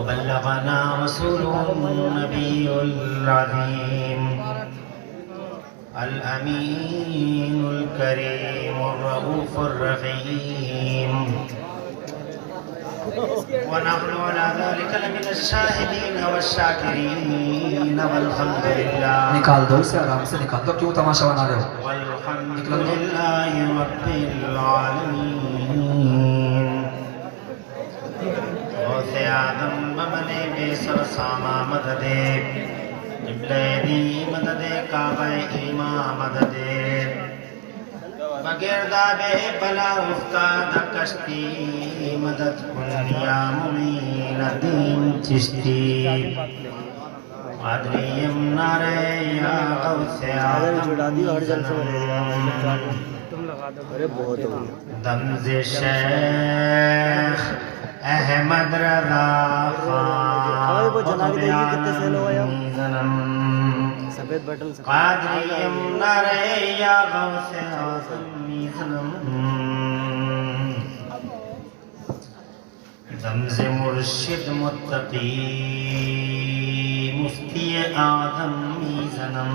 وبلغنا رسوله النبي العظيم الأمين الكريم الرؤوف الرحيم ونحن على ذلك لمن الشاهدين والشاكرين والحمد لله نکال دو اسے آرام سے نکال دو، کیوں تماشا بنا رہے ہو؟ والحمد لله رب العالمين غوث آدم بمنے بے سر ساما مددے قبلہ دی مددے کعبہ ایماں مددے بگردہ بے بلا افتاد کشتی مدد کن یا معین الدین چشتی قادریم نارے یا غوث آدم دمز شیخ احمد رضا خان قادریم نارے یا غوث آدم دمز مرشد متقی مفتی آدم میزنم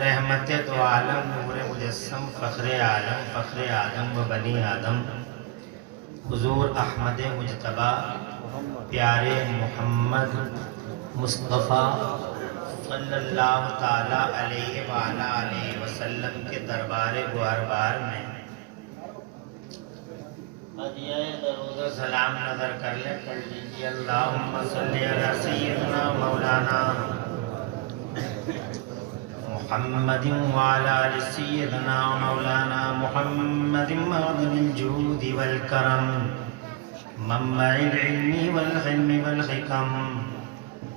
رحمت تو عالم نور مجسم فخر عالم فخر آدم و بنی آدم حضور احمد مجتبی پیارے محمد مصطفیٰ صلی اللہ تعالیٰ علیہ وآلہ وسلم کے دربار گوہربار میں ہدیہ درود و سلام نظر کر لے، پڑھ لیجیے اللہم صلی علی سیدنا مولانا محمد وعلى آل سيدنا مولانا محمد معدن الجود والكرم منبع العلم والحلم والحكم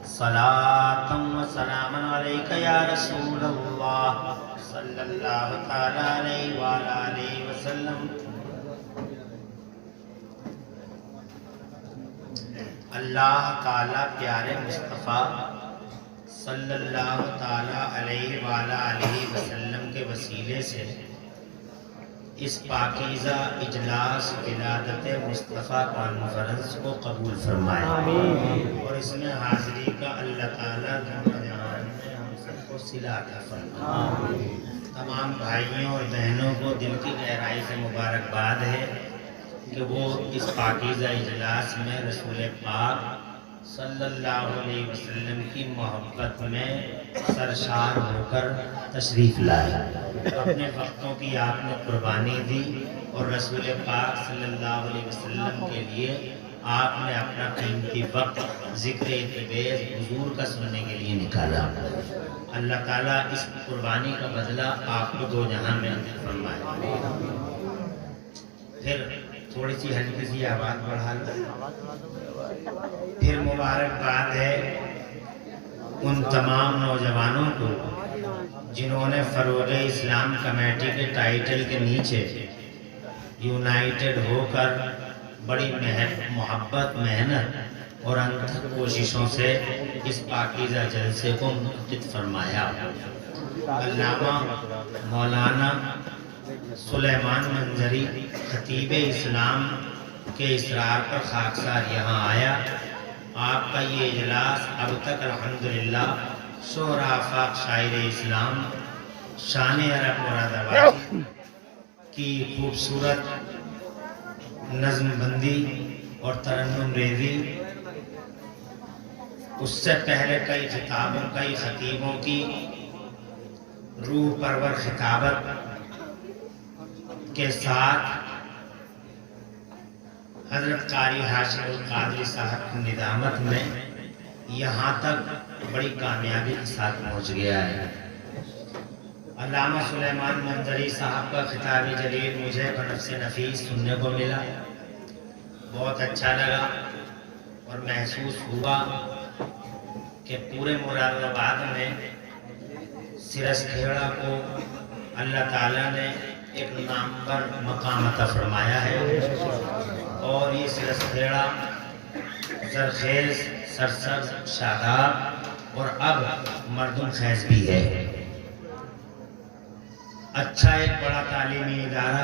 صلاة وسلاما عليك يا رسول الله صلى الله تعالى عليه وعلى آله وسلم. اللہ تعالیٰ پیارے مصطفیٰ صلی اللہ تعالیٰ علیہ وآلہ وسلم کے وسیلے سے اس پاکیزہ اجلاس ولادت مصطفیٰ کانفرنس کو قبول فرمائے اور اس میں حاضری کا اللہ تعالیٰ دونوں جہان میں ہم سب کو صلہ عطا فرمائے. تمام بھائیوں اور بہنوں کو دل کی گہرائی سے مبارکباد ہے کہ وہ اس پاکیزہ اجلاس میں رسول پاک صلی اللہ علیہ وسلم کی محبت میں سرشار ہو کر تشریف لائے. اپنے وقتوں کی آپ نے قربانی دی اور رسول پاک صلی اللہ علیہ وسلم کے لیے آپ نے اپنا قیمتی وقت ذکر اتباع حضور کا سننے کے لیے نکالا. اللہ تعالیٰ اس قربانی کا بدلہ آپ کو دو جہاں میں عطا فرمائے. پھر تھوڑی سی ہلکی سی آواز بڑھا لو. پھر مبارکباد ہے ان تمام نوجوانوں کو جنہوں نے فروغ اسلام کمیٹی کے ٹائٹل کے نیچے یونائٹڈ ہو کر بڑی محبت، محنت اور انتھک کوششوں سے اس پاکیزہ جلسے کو منعقد فرمایا. علامہ مولانا سلیمان منظری خطیب اسلام کے اصرار پر خاکسار یہاں آیا. آپ کا یہ اجلاس اب تک الحمدللہ شہر آفاق شاعر اسلام شان عرب مراد آباد کی خوبصورت نظم بندی اور ترنم ریزی، اس سے پہلے کئی خطابوں کئی خطیبوں کی روح پرور خطابت کے ساتھ حضرت قاری ہاشم القادری صاحب کی ندامت میں یہاں تک بڑی کامیابی کے ساتھ پہنچ گیا ہے. علامہ سلیمان منظری صاحب کا خطابی جلیل مجھے بنفس نفیس سننے کو ملا، بہت اچھا لگا اور محسوس ہوا کہ پورے مراد آباد میں سرس کھیڑا کو اللہ تعالیٰ نے ایک نامور مقام عطا فرمایا ہے اور یہ سرس کھیڑا زرخیز، سرسبز، شاداب اور اب مردم خیز بھی ہے. اچھا ایک بڑا تعلیمی ادارہ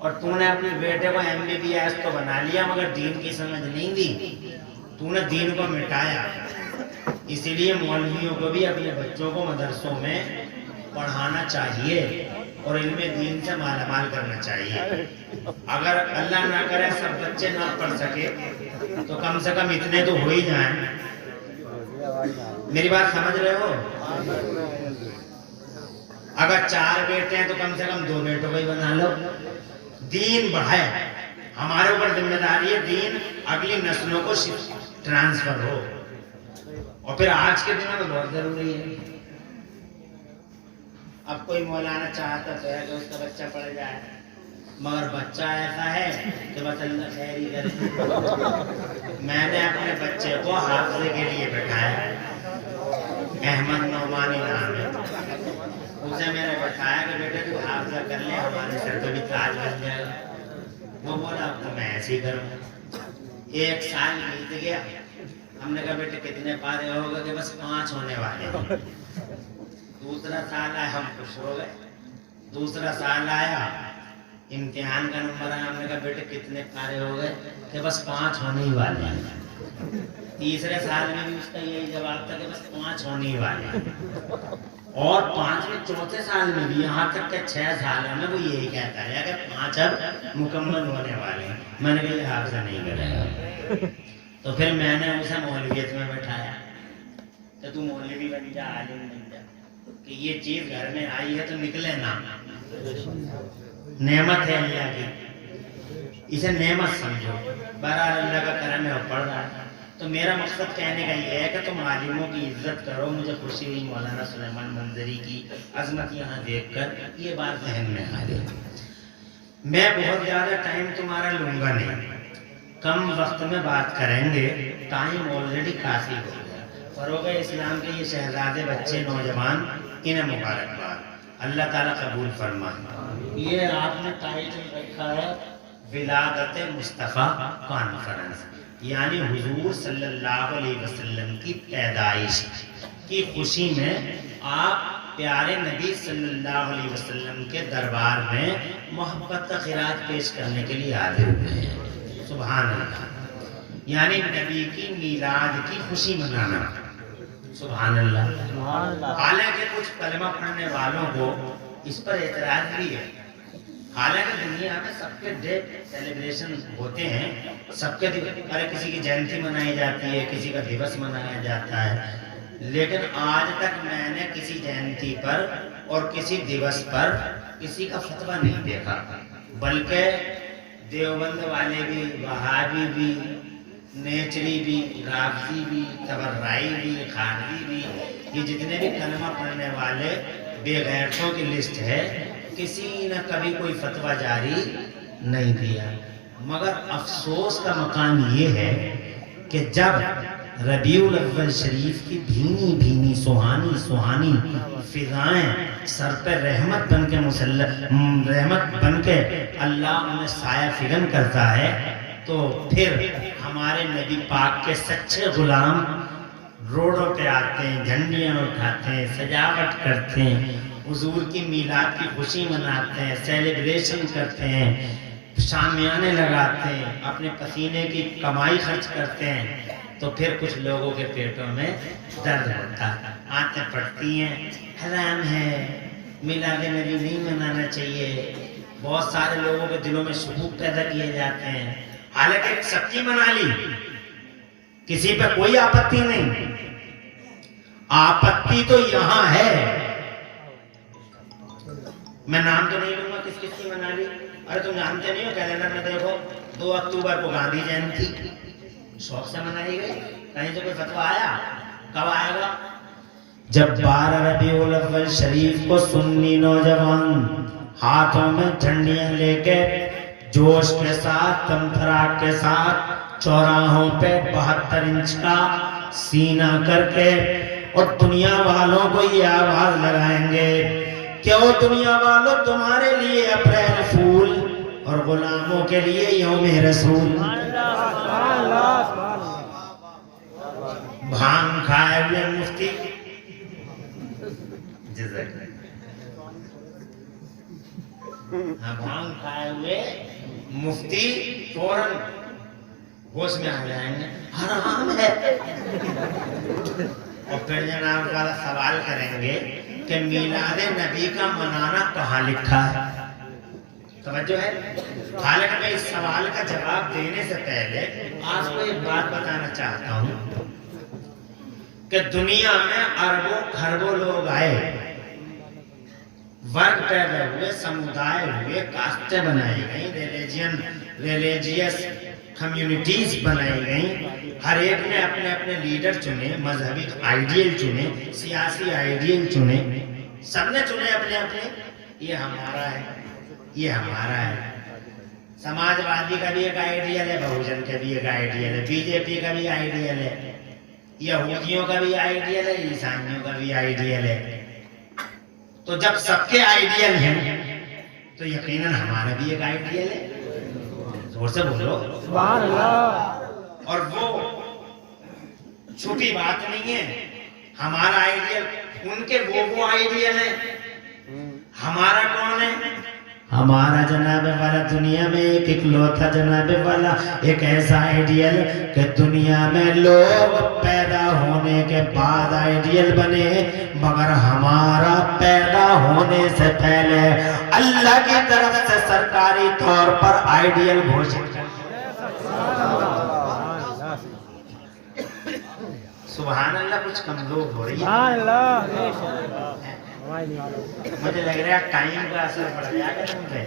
اور تو نے اپنے بیٹے کو MBBS تو بنا لیا مگر دین کی سمجھ نہیں دی، تو نے دین کو مٹایا۔ اسی لیے مولویوں کو بھی اپنے بچوں کو مدرسوں میں پڑھانا چاہیے اور علم دین سے مالا مال کرنا چاہیے۔ اگر اللہ نہ کرے سب بچے نہ پڑھ سکے تو کم سے کم اتنے تو ہو ہی جائیں۔ میری بات سمجھ رہے ہو؟ اگر 4 بیٹے ہیں تو کم سے کم 2 بیٹوں کو ہی بنا لو، دین بڑھائے۔ ہمارے اوپر ذمہ داری ہے دین اگلی نسلوں کو ٹرانسفر ہو، اور پھر آج کے دنوں میں بہت ضروری ہے۔ اب کوئی مولانا چاہتا تو ہے کہ اس کا بچہ پڑھ جائے، مگر بچہ ایسا ہے کہ بس اللہ خیر ہی کرے۔ میں نے اپنے بچے کو حافظے کے لیے بٹھایا، احمد نعمانی نام ہے، اسے میں نے بتایا کہ بیٹے تو حافظہ کر لے، ہمارے سر پہ بھی تاج بن جائے گا۔ وہ بولا اب تو میں ایسے ہی کروں۔ 1 سال بیت گیا، ہم نے کہا بیٹے کتنے پارے ہوگا کہ بس 5 ہونے والے ہیں۔ دوسرا سال آیا، ہم خوش ہو گئے۔ دوسرا سال آیا، امتحان کا نمبر آیا، ہم نے کہا بیٹے کتنے پارے ہو گئے کہ بس 5 ہونے ہی والے ہیں۔ تیسرے سال میں بھی اس کا یہی جواب تھا کہ بس 5 ہونے ہی والے ہیں، اور 5ویں چوتھے سال میں بھی، یہاں تک کہ 6 سالوں میں وہ یہی کہتا ہے کہ 5 اب مکمل ہونے والے ہیں۔ میں نے کہا یہ حافظہ نہیں کرے گا۔ تو پھر میں نے اسے مولویت میں بٹھایا کہ تو مولوی بن جا، عالم بن جا، کہ یہ چیز گھر میں آئی ہے تو نکلے نا، نعمت ہے اللہ کی، اسے نعمت سمجھو۔ بہرحال اللہ کا کرم ہے، وہ پڑھ رہا ہے۔ تو میرا مقصد کہنے کا یہ ہے کہ تم عالموں کی عزت کرو۔ مجھے خوشی ہوئی مولانا سلیمان منظری کی عظمت یہاں دیکھ کر، یہ بات ذہن میں آ گئی۔ میں بہت زیادہ ٹائم تمہارا لوں گا نہیں، کم وقت میں بات کریں گے، ٹائم آلریڈی کافی ہو گیا۔ فروغ اسلام کے یہ شہزادے بچے نوجوان، انہیں مبارکباد، اللہ تعالیٰ قبول فرمائے۔ یہ آپ نے ٹائٹل رکھا ہے ولادت مصطفیٰ کانفرنس، یعنی حضور صلی اللہ علیہ وسلم کی پیدائش کی خوشی میں آپ پیارے نبی صلی اللہ علیہ وسلم کے دربار میں محبت کا خراج پیش کرنے کے لیے حاضر ہوئے ہیں۔ سبحان اللہ، یعنی نبی کی میلاد کی خوشی منانا۔ سبحان اللہ۔ حالانکہ کچھ کلمہ پڑھنے والوں کو اس پر اعتراض بھی ہے، حالانکہ دنیا میں سب کے ڈے سیلیبریشن ہوتے ہیں، سب کے ارے کسی کی جینتی منائی جاتی ہے، کسی کا دیوس منایا جاتا ہے، لیکن آج تک میں نے کسی جینتی پر اور کسی دیوس پر کسی کا فتویٰ نہیں دیکھا، بلکہ دیوبند والے بھی، وہابی بھی، نیچری بھی، رافضی بھی، تبرعی بھی، خارجی بھی، یہ جتنے بھی کلمہ پڑھنے والے بے غیرتوں کی لسٹ ہے، کسی نے کبھی کوئی فتویٰ جاری نہیں دیا۔ مگر افسوس کا مقام یہ ہے کہ جب ربیع الاول شریف کی بھینی بھینی سہانی سہانی فضائیں سر پہ رحمت بن کے اللہ انہیں سایہ فگن کرتا ہے، تو پھر ہمارے نبی پاک کے سچے غلام روڈوں پہ آتے ہیں، جھنڈیاں اٹھاتے ہیں، سجاوٹ کرتے ہیں، حضور کی میلاد کی خوشی مناتے ہیں، سیلیبریشن کرتے ہیں، شامیانے لگاتے ہیں، اپنے پسینے کی کمائی خرچ کرتے ہیں، تو پھر کچھ لوگوں کے پیٹوں میں درد ہوتا ہے، آنتیں پھٹتی ہیں، حرام ہے، میلاد نبی نہیں منانا چاہیے، بہت سارے لوگوں کے دلوں میں شکوک پیدا کیے جاتے ہیں۔ حالانکہ سچی منا لی، کسی پہ کوئی آپتی نہیں، آپتی تو یہاں ہے، میں نام تو نہیں لوں گا کس کس کی منا لی۔ ارے تم جانتے نہیں ہو، کیلنڈر میں دیکھو 2 اکتوبر کو گاندھی جینتی شوق سے منائی گئی، کہیں سے کوئی فتویٰ آیا؟ کب آئے گا؟ جب 12 ربیع الاول شریف کو سنی نوجوان ہاتھوں میں جھنڈیاں لے کے جوش کے ساتھ، تمتھراک کے ساتھ چوراہوں پہ 72 انچ کا سینہ کر کے اور دنیا والوں کو یہ آواز لگائیں گے کہ او دنیا والوں، تمہارے لیے اپریل پھول اور غلاموں کے لیے یوم رسول۔ بھانگ کھائے ہوئے مفتی، بھانگ کھائے ہوئے مفتی فوراً ہوش میں آ جائیں گے حرام ہے، اور پھر جناب والا سوال کریں گے کہ میلاد نبی کا منانا کہاں لکھا ہے؟ توجہ ہے؟ حالانکہ میں اس سوال کا جواب دینے سے پہلے آپ کو ایک بات بتانا چاہتا ہوں کہ دنیا میں اربوں کھربوں لوگ آئے، ورگ پیدا ہوئے، سمودائے ہوئے، کاسٹیں بنائی گئیں، ریلیجیس کمیونٹیز بنائی گئیں، ہر ایک نے اپنے اپنے لیڈر چنے، مذہبی آئیڈیل چنے، سیاسی آئیڈیل چنے، سب نے چنے اپنے اپنے، یہ ہمارا ہے، یہ ہمارا ہے۔ سماج وادی کا بھی ایک آئیڈیل ہے، بہوجن کا بھی ایک آئیڈیل ہے، بی جے پی کا بھی آئیڈیل ہے، یہودیوں کا بھی آئیڈیل ہے، عیسائیوں کا بھی آئیڈیل ہے۔ تو جب سب کے آئیڈیل ہیں تو یقیناً ہمارا بھی ایک آئیڈیل ہے، زور سے بولو سبحان اللہ۔ اور وہ چھوٹی بات نہیں ہے، ہمارا آئیڈیل ان کے وہ آئیڈیل ہے، ہمارا کون ہے؟ ہمارا جناب والا دنیا میں ایک اکلوتا جناب والا ایک ایسا آئیڈیل کہ دنیا میں لوگ پیدا ہونے کے بعد آئیڈیل بنے، مگر ہمارا پیدا ہونے سے پہلے اللہ کی طرف سے سرکاری طور پر آئیڈیل گھوشت کر سبحان اللہ۔ کچھ کمزور ہو رہی ہے، سبحان اللہ۔ مجھے لگ رہا ہے ٹائم کا اثر پڑ گیا کہ تم پہ،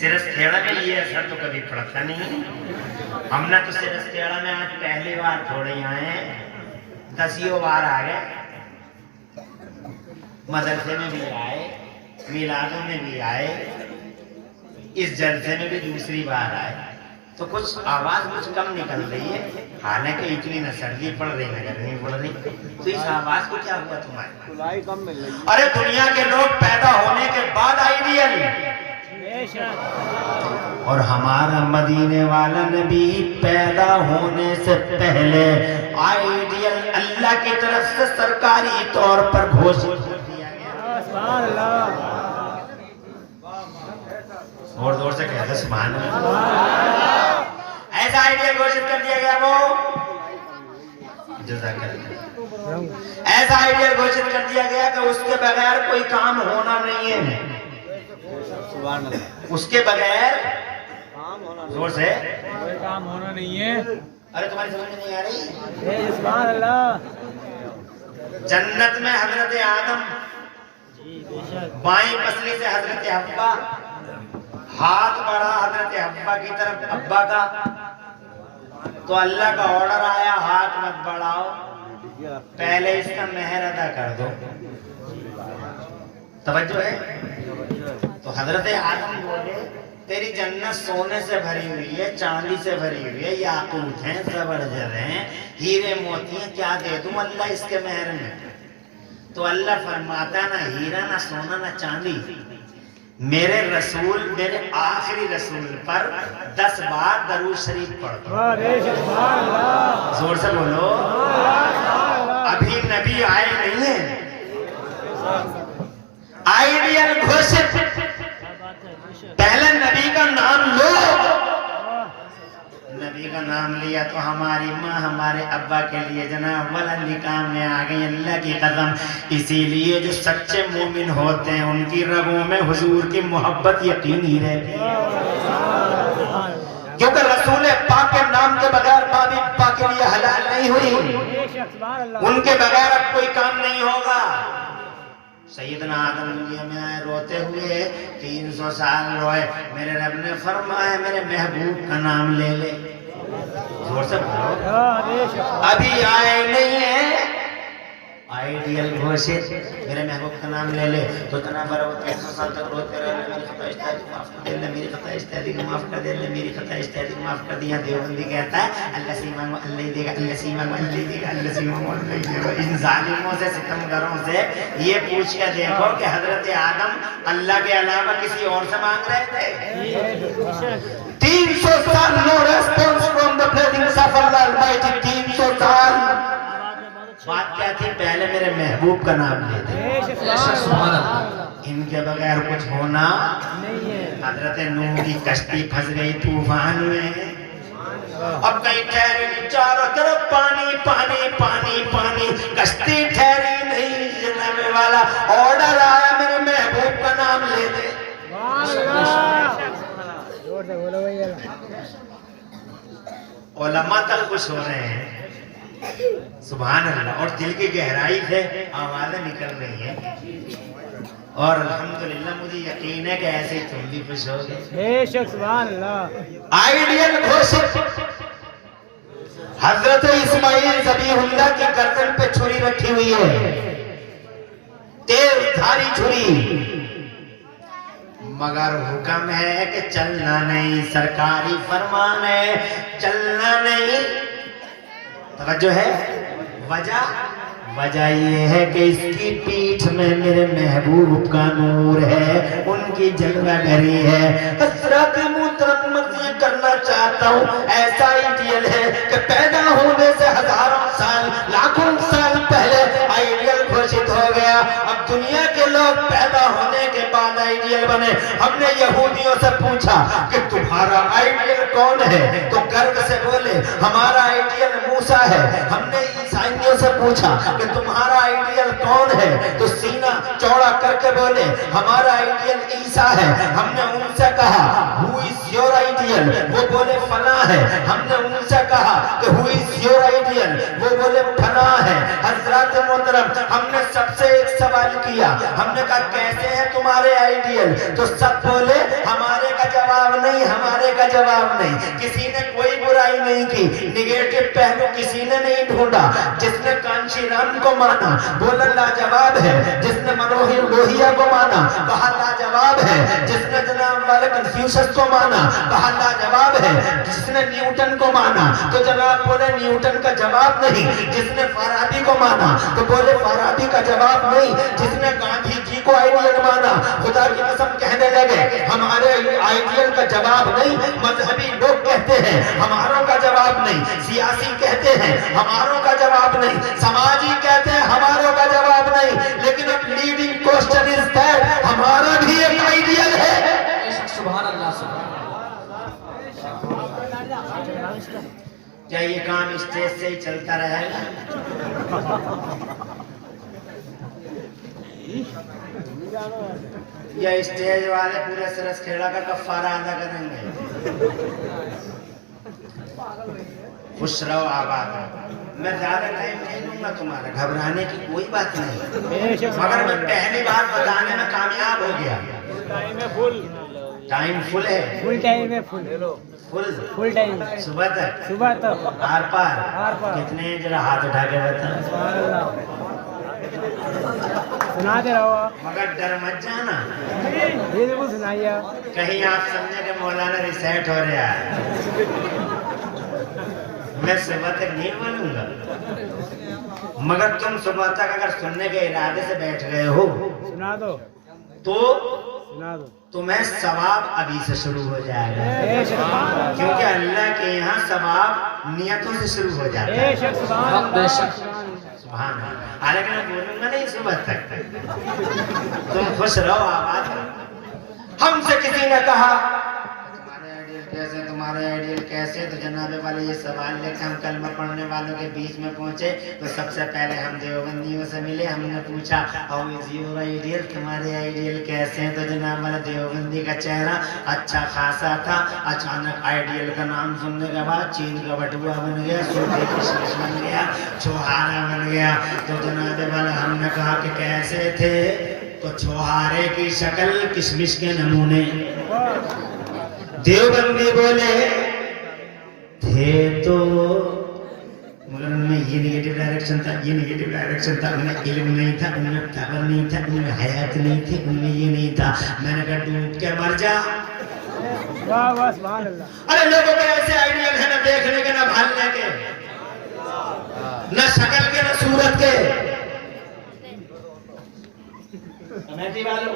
سرسٹیڑا میں یہ اثر تو کبھی پڑتا نہیں۔ ہم نے تو سرسٹیڑا میں آج پہلی بار تھوڑے آئے ہیں، 10 بار آ گئے، مدرسے میں بھی آئے، میلادوں میں بھی آئے، اس جلسے میں بھی دوسری بار آئے، تو کچھ آواز کچھ کم نکل رہی ہے، حالانکہ اتنی نہ سردی پڑ رہی نہ گرمی پڑ رہی، تو اس آواز کو کیا ہوا تمہارے؟ کم مل رہی ارے دنیا کے لوگ پیدا ہونے کے بعد آئیڈیل، اور ہمارا مدینے والا نبی پیدا ہونے سے پہلے آئیڈیل اللہ کی طرف سے سرکاری طور پر گھوشت کر دیا گیا۔ سبحان اللہ۔ اور زور سے کہتے سبحان اللہ۔ ایسا آئیڈیل گھوشت کر دیا گیا، وہ جزاک اللہ، ایسا آئیڈیل گھوشت کر دیا گیا کہ اس کے بغیر کوئی کام ہونا نہیں ہے، سبحان اللہ۔ اس کے بغیر زور سے کوئی کام ہونا نہیں ہے۔ ارے تمہاری سمجھ میں نہیں آ رہی؟ سبحان اللہ۔ جنت میں حضرت آدم، بائیں پسلی سے حضرت حوا، ہاتھ بڑھا حضرت حوا کی طرف ابا کا، تو اللہ کا آرڈر آیا ہاتھ مت بڑھاؤ، پہلے اس کا مہر ادا کر دو۔ توجہ ہے؟ تو حضرت آدم بولے تیری جنت سونے سے بھری ہوئی ہے، چاندی سے بھری ہوئی ہے، یاقوت ہیں، زبرجد ہیں، ہیرے موتی ہیں، کیا دے دوں اللہ اس کے مہر میں؟ تو اللہ فرماتا نہ ہیرا نہ سونا نہ چاندی، میرے رسول، میرے آخری رسول پر 10 بار درود شریف پڑھ دو۔ زور سے بولو، ابھی نبی آئے نہیں ہیں، آئیڈیل گھوشت، پہلے نبی کا نام لو، نبی کا نام لیا تو ہماری ماں ہمارے ابا کے لیے جناب والا نکاح میں آ گئی، اللہ کی قسم۔ اسی لیے جو سچے مومن ہوتے ہیں ان کی رگوں میں حضور کی محبت یقینی رہتی ہے، کیونکہ رسول پاک کے نام کے بغیر ماں بھی پاک کے لیے حلال نہیں ہوئی، ان کے بغیر اب کوئی کام نہیں ہوگا۔ سیدنا آدم دنیا میں آئے روتے ہوئے، 300 سال روئے، میرے رب نے فرمایا میرے محبوب کا نام لے لے۔ زور سے بولو، ابھی آئے نہیں ہیں، آئیڈیل گھوشت، میرے محبوب کا نام لے لے، تو اتنا بڑا وہ 300 سال تک روتے رہے، میری خطا اجتہادی معاف کر دے، میری خطا اجتہادی کو معاف کر دے، میری خطا اجتہادی کو معاف کر دیا۔ دیوبندی کہتا ہے اللہ سے مانگو اللہ ہی دے گا، اللہ سے مانگو اللہ ہی دے گا، اللہ سے مانگو اللہ ہی دے گا۔ ان ظالموں سے، ستمگروں سے یہ پوچھ کے دیکھو کہ حضرت آدم اللہ کے علاوہ کسی اور سے مانگ رہے تھے؟ 300 سال no response from the presence of Allah Almighty، 300 سال بات کیا تھی؟ پہلے میرے محبوب کا نام لے دے۔ سبحان اللہ۔ ان کے بغیر کچھ ہونا نہیں ہے. حضرت نوح کی کشتی پھنس گئی طوفان میں. اب کہیں ٹھہری نہیں، چاروں طرف پانی پانی پانی پانی، کشتی ٹھہری نہیں. جناب والا آرڈر آیا میرے محبوب کا نام لے دے. زور سے بولو بھائی. علماء تک خوش ہو رہے ہیں. سبحان اللہ. اور دل کی گہرائی سے آوازیں نکل رہی ہیں. اور الحمدللہ مجھے یقین ہے کہ ایسے ہی تم بھی خوش ہو گے. بے شک سبحان اللہ. آئیڈیل گھوشت حضرت اسماعیل ذبیح اللہ کی گردن پہ چھری رکھی ہوئی ہے، تیز دھاری چھری، مگر حکم ہے کہ چلنا نہیں. سرکاری فرمان ہے چلنا نہیں. توجہ ہے. وجہ یہ ہے کہ اس کی پیٹھ میں میرے محبوب کا نور ہے، ان کی جلوہ گری ہے. حضرت محترم یہ کرنا چاہتا ہوں، ایسا آئیڈیل ہے کہ پیدا ہونے سے ہزاروں سال لاکھوں سال پہلے آئیڈیل گھوشت ہو گیا. اب دنیا کے لوگ پیدا ہونے کے بعد آئیڈیل بنے. ہم نے یہودیوں سے پوچھا کہ تمہارا آئیڈیل کون ہے، تو گرو سے بولے ہمارا آئیڈیل موسیٰ ہے. ہم نے عیسائیوں سے پوچھا کہ تمہارا آئیڈیل کون ہے، تو سینہ چوڑا کر کے بولے ہمارا آئیڈیل عیسیٰ ہے. ہم نے ان سے کہا who is your ideal، وہ بولے فلاں ہے. ہم نے ان سے کہا کہ who is your ideal، وہ بولے فلاں ہے. حضرات محترم ہم نے سب سے ایک سوال کیا، ہم نے کہا کیسے ہے تمہارے آئیڈیل، تو سب بولے ہمارے کا جواب نہیں، ہمارے کا جواب نہیں. کسی نے کوئی برائی نہیں کی، نگیٹو پہلو کسی نے نہیں ڈھونڈا. جس نے کانشی رام کو مانا بولا لاجواب ہے، جس نے منوہر لوہیا کو مانا کہا لاجواب ہے، جس نے جناب والے کنفیوشس کو مانا کہا لاجواب ہے، جس نے نیوٹن کو مانا تو جناب بولے نیوٹن کا جواب نہیں. جس نے فارابی کو مانا تو بولے فارابی کا جواب نہیں. جس نے گاندھی جی کو آئیڈیل مانا خدا کی قسم کہنے لگے ہمارے آئیڈیل کا جواب نہیں. مذہبی لوگ کہتے ہیں ہماروں کا جواب نہیں، سیاسی کہتے ہیں ہماروں کا جواب نہیں، سماجی کہتے ہیں ہماروں کا جواب نہیں. لیکن اب لیڈنگ کوسچن از دیٹ ہمارا بھی ایک آئیڈیل ہے. سبحان اللہ. کیا یہ کام اسٹیج سے ہی چلتا رہے گا؟ یا اسٹیج والے پورے سرس کھیڑا کا کفارہ ادا کریں گے؟ خوش رہو آباد رہو. میں زیادہ ٹائم نہیں دوں گا تمہارا، گھبرانے کی کوئی بات نہیں. مگر میں پہلی بات بتانے میں کامیاب ہو گیا. ٹائم فل ہے. فل ٹائم ہے. فل ٹائم صبح تک صبح تک آر پار. آر پار. کتنے ذرا ہاتھ اٹھا کے بتا. سبحان اللہ. سناتے رہو. مگر ڈر مت جانا، بالکل سنائیے. کہیں آپ سمجھے کہ مولانا ریسیٹ ہو رہا ہے. میں صبح تک نہیں بولوں گا، مگر تم صبح تک اگر سننے کے ارادے سے بیٹھ گئے ہو سنا دو تو سنا دو. تمہیں ثواب ابھی سے شروع ہو جائے گا. بے شک سبحان اللہ. کیونکہ اللہ کے یہاں ثواب نیتوں سے شروع ہو جاتا بے ہے. شک سبحان اللہ. بے شک. سبحان اللہ. حالانکہ میں بولوں گا نہیں صبح تک. تم خوش رہو آباد رہو. ہم سے کسی نے کہا تمہارے آئیڈیل کیسے، تو جناب والے یہ سوال لے کے ہم کلمہ پڑھنے والوں کے بیچ میں پہنچے تو سب سے پہلے ہم دیوبندیوں سے ملے. ہم نے پوچھا ہاؤ از یور آئیڈیل، تمہارے آئیڈیل کیسے ہیں، تو جناب والا دیوبندی کا چہرہ اچھا خاصا تھا. اچانک آئیڈیل کا نام سننے کے بعد چین کا بٹوا بن گیا، سوٹے کشمش بن گیا، چھوہارا بن گیا. تو جناب والا ہم نے کہا کہ کیسے تھے، تو چھوہارے کی شکل کشمش کے نمونے. دیوبندی بولے تھے تو مگر ان میں یہ نگیٹو ڈائریکشن تھا، یہ نگیٹو ڈائریکشن تھا. ان میں علم نہیں تھا، ان میں خبر نہیں تھا، ان میں حیات نہیں تھی، ان میں یہ نہیں تھا. میں نے کہا ڈوب کے مر جا. واہ واہ سبحان اللہ. ارے لوگوں کے ایسے آئیڈیل ہیں نہ دیکھنے کے، نہ بھالنے کے، نہ شکل کے، نہ صورت کے. کمیٹی والوں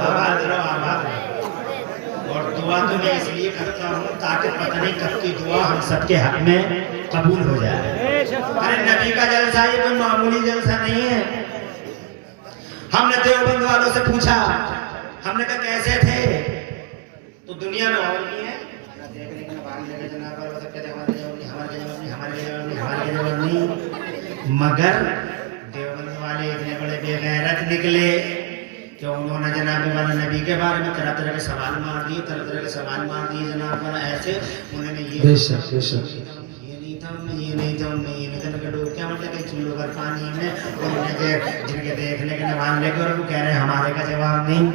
آباد رہو آباد رہو. اور دعا تو میں اس لیے کرتا ہوں تاکہ پتہ نہیں کب کی دعا ہم سب کے حق میں قبول ہو جائے. ارے نبی کا جلسہ یہ کوئی معمولی جلسہ نہیں ہے. ہم نے دیوبند والوں سے پوچھا, ہم نے کہا کیسے تھے, تو دنیا میں اور بھی ہے مگر دیوبند والے اتنے بڑے بے غیرت نکلے کہ انہوں نے جناب والا نبی کے بارے میں طرح طرح کے سوال مار دیے, طرح طرح کے سوال مار دیے جناب والا ایسے. انہوں نے یہ بے شک بے شک یہ نہیں تھا, یہ نہیں تھا, یہ نہیں تھا. میں ڈوب کیا مطلب کہ چلو کر پانی میں, اور جن کے دیکھنے کے نوان لے کر وہ کہہ رہے ہیں ہمارے کا جواب نہیں.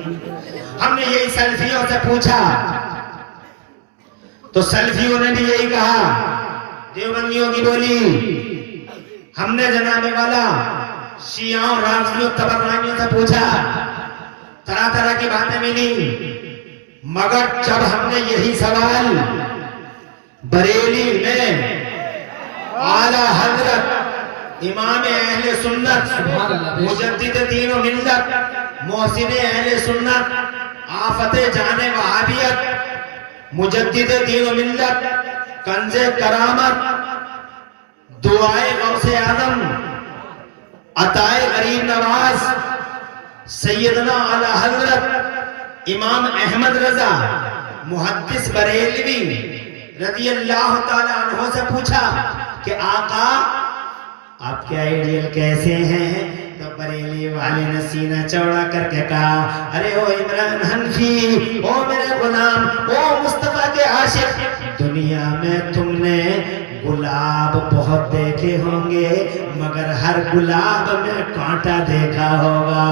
ہم نے یہی سلفیوں سے پوچھا تو سلفیوں نے بھی یہی کہا, دیوبندیوں کی بولی. ہم نے جناب والا شیعوں رافضیوں تبرانیوں سے پوچھا, طرح طرح کی باتیں ملی, مگر جب ہم نے یہی سوال بریلی میں اعلیٰ حضرت امام اہل سنت مجدد دین و ملت محسن اہل سنت آفت جان وہابیت مجدد دین و ملت کنز کرامت دعائے غوث اعظم عطائے غریب نواز سیدنا اعلی حضرت امام احمد رضا محدث بریلوی رضی اللہ تعالی عنہ سے پوچھا کہ آقا آپ کے آئیڈیل کیسے ہیں؟ تو بریلی والے نے سینہ چوڑا کر کے کہا, ارے او عمران حنفی, او میرے غلام, او مصطفیٰ کے عاشق, دنیا میں تم نے گلاب بہت دیکھے ہوں گے مگر ہر گلاب میں کانٹا دیکھا ہوگا.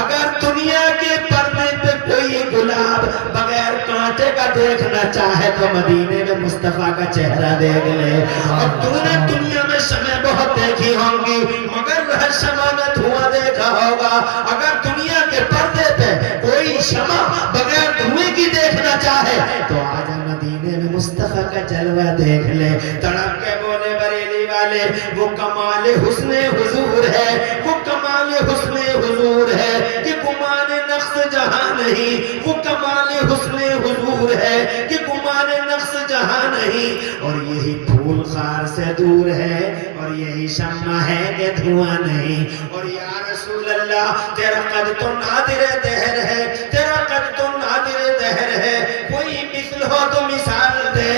اگر دنیا کے پردے پہ کوئی گلاب بغیر کانٹے کا دیکھنا چاہے تو مدینے میں مصطفیٰ کا چہرہ دیکھ لے. اور تم نے دنیا میں شمع بہت دیکھی ہوں گی مگر ہر شمع میں دھواں دیکھا ہوگا. اگر دنیا کے پردے پہ کوئی شمع بغیر دھوئیں کی دیکھنا چاہے تو آج مدینے میں مصطفیٰ کا جلوہ دیکھ لے. تڑپ کے بولے بریلی والے, وہ کمال حسن حضور ہے, وہ کمال حسن حضور ہے کہ گمان نقص جہاں نہیں, وہ کمال حسن حضور ہے کہ گمان نقص جہاں نہیں. اور یہی پھول خار سے دور ہے اور یہی شمع ہے کہ دھواں نہیں. اور یا رسول اللہ تیرا قد تو نادر دہر ہے, تیرا قد تو نادر دہر ہے, کوئی مثل ہو تو مثال دے.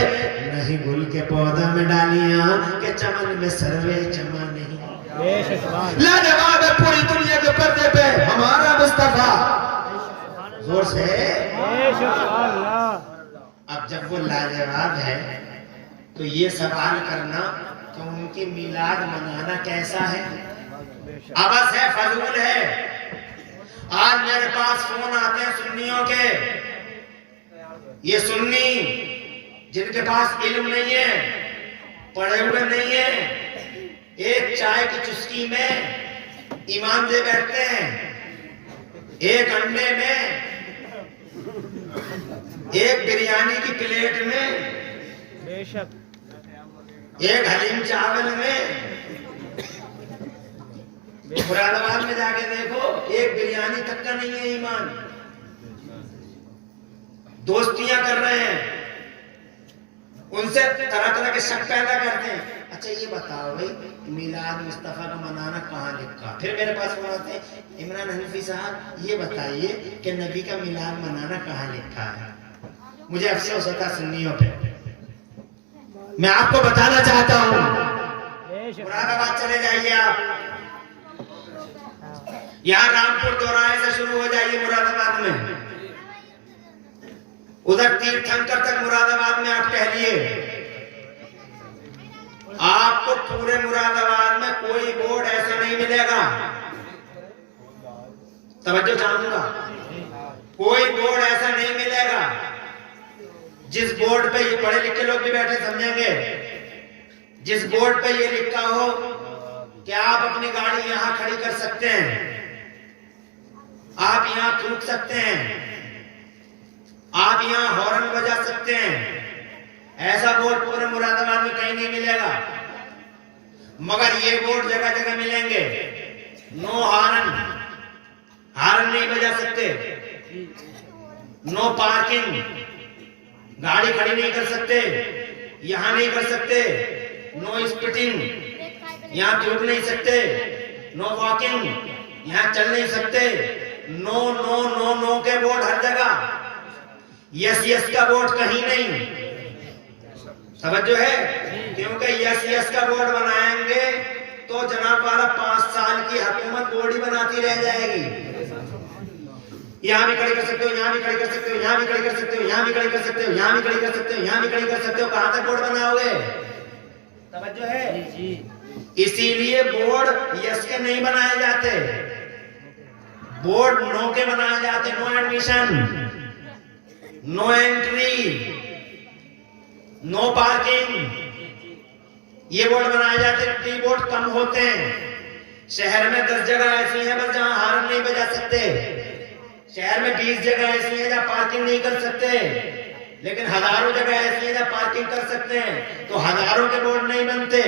نہیں گل کے پودا میں ڈالیاں کہ چمن میں سروے جمع نہیں. لاجواب ہے پوری دنیا کے پردے پہ ہمارا مصطفیٰ. زور سے. اب جب وہ لاجواب ہے تو یہ سوال کرنا کہ ان کی میلاد منانا کیسا ہے, عبث ہے, فضول ہے. آج میرے پاس فون آتے ہیں سنیوں کے, یہ سنی جن کے پاس علم نہیں ہے, پڑھے ہوئے نہیں ہے, ایک چائے کی چسکی میں ایمان دے بیٹھتے ہیں, ایک انڈے میں, ایک بریانی کی پلیٹ میں, ایک حلیم چاول میں. مراد آباد میں جا کے دیکھو ایک بریانی تک کا نہیں ہے ایمان. دوستیاں کر رہے ہیں, ان سے طرح طرح کے شک پیدا کرتے ہیں. اچھا یہ بتاؤ بھائی میلاد مصطفیٰ کا منانا کہاں لکھا؟ پھر میرے پاس فون آتے ہیں, عمران حنفی صاحب یہ بتائیے کہ نبی کا میلاد منانا کہاں لکھا ہے. مجھے افسوس ہوتا سنیوں پہ. میں آپ کو بتانا چاہتا ہوں, مراد آباد چلے جائیے آپ, یہاں رامپور دوراہے سے شروع ہو جائیے مراد آباد میں, ادھر تیرتھنکر تک مراد آباد میں آپ ٹہلیے, آپ کو پورے مراد آباد میں کوئی بورڈ ایسا نہیں ملے گا. توجہ چاہوں گا, کوئی بورڈ ایسا نہیں ملے گا جس بورڈ پہ یہ پڑھے لکھے لوگ بھی بیٹھے سمجھیں گے, جس بورڈ پہ یہ لکھا ہو کہ آپ اپنی گاڑی یہاں کھڑی کر سکتے ہیں, آپ یہاں تھوک سکتے ہیں, آپ یہاں ہارن بجا سکتے ہیں, ایسا بورڈ پورے مراد آباد میں کہیں نہیں ملے گا. مگر یہ بورڈ جگہ جگہ ملیں گے, نو ہارن, ہارن نہیں بجا سکتے, نو پارکنگ, گاڑی کھڑی نہیں کر سکتے, یہاں نہیں کر سکتے, نو اسپٹنگ, یہاں تھوک نہیں سکتے، نو واکنگ، یہاں چل نہیں سکتے، نو نو نو نو کے بورڈ ہر جگہ، یس یس کا بورڈ کہیں نہیں. توجہ ہے؟ کیونکہ یس یس کا بورڈ بنائیں گے تو جناب والا 5 سال کی حکومت بورڈ ہی بناتی رہ جائے گی. یہاں بھی کھڑی کر سکتے ہو، یہاں بھی کھڑی کر سکتے ہو، یہاں بھی کھڑی کر سکتے ہو، یہاں بھی کھڑی کر سکتے ہو، یہاں بھی کھڑی کر سکتے ہو، یہاں بھی کھڑی کر سکتے ہو. کہاں تک بورڈ بناؤ گے؟ توجہ ہے؟ اسی لیے بورڈ یس کے نہیں بنائے جاتے، بورڈ نو کے بنائے جاتے. نو admission, no entry, no parking, یہ بورڈ بنائے جاتے. ٹی بورڈ کم ہوتے ہیں. شہر میں 10 جگہ ایسی ہیں بس جہاں ہارن نہیں بجا سکتے، شہر میں 20 جگہ ایسی ہیں جہاں پارکنگ نہیں کر سکتے، لیکن ہزاروں جگہ ایسی ہیں جہاں پارکنگ کر سکتے ہیں. تو ہزاروں کے بورڈ نہیں بنتے،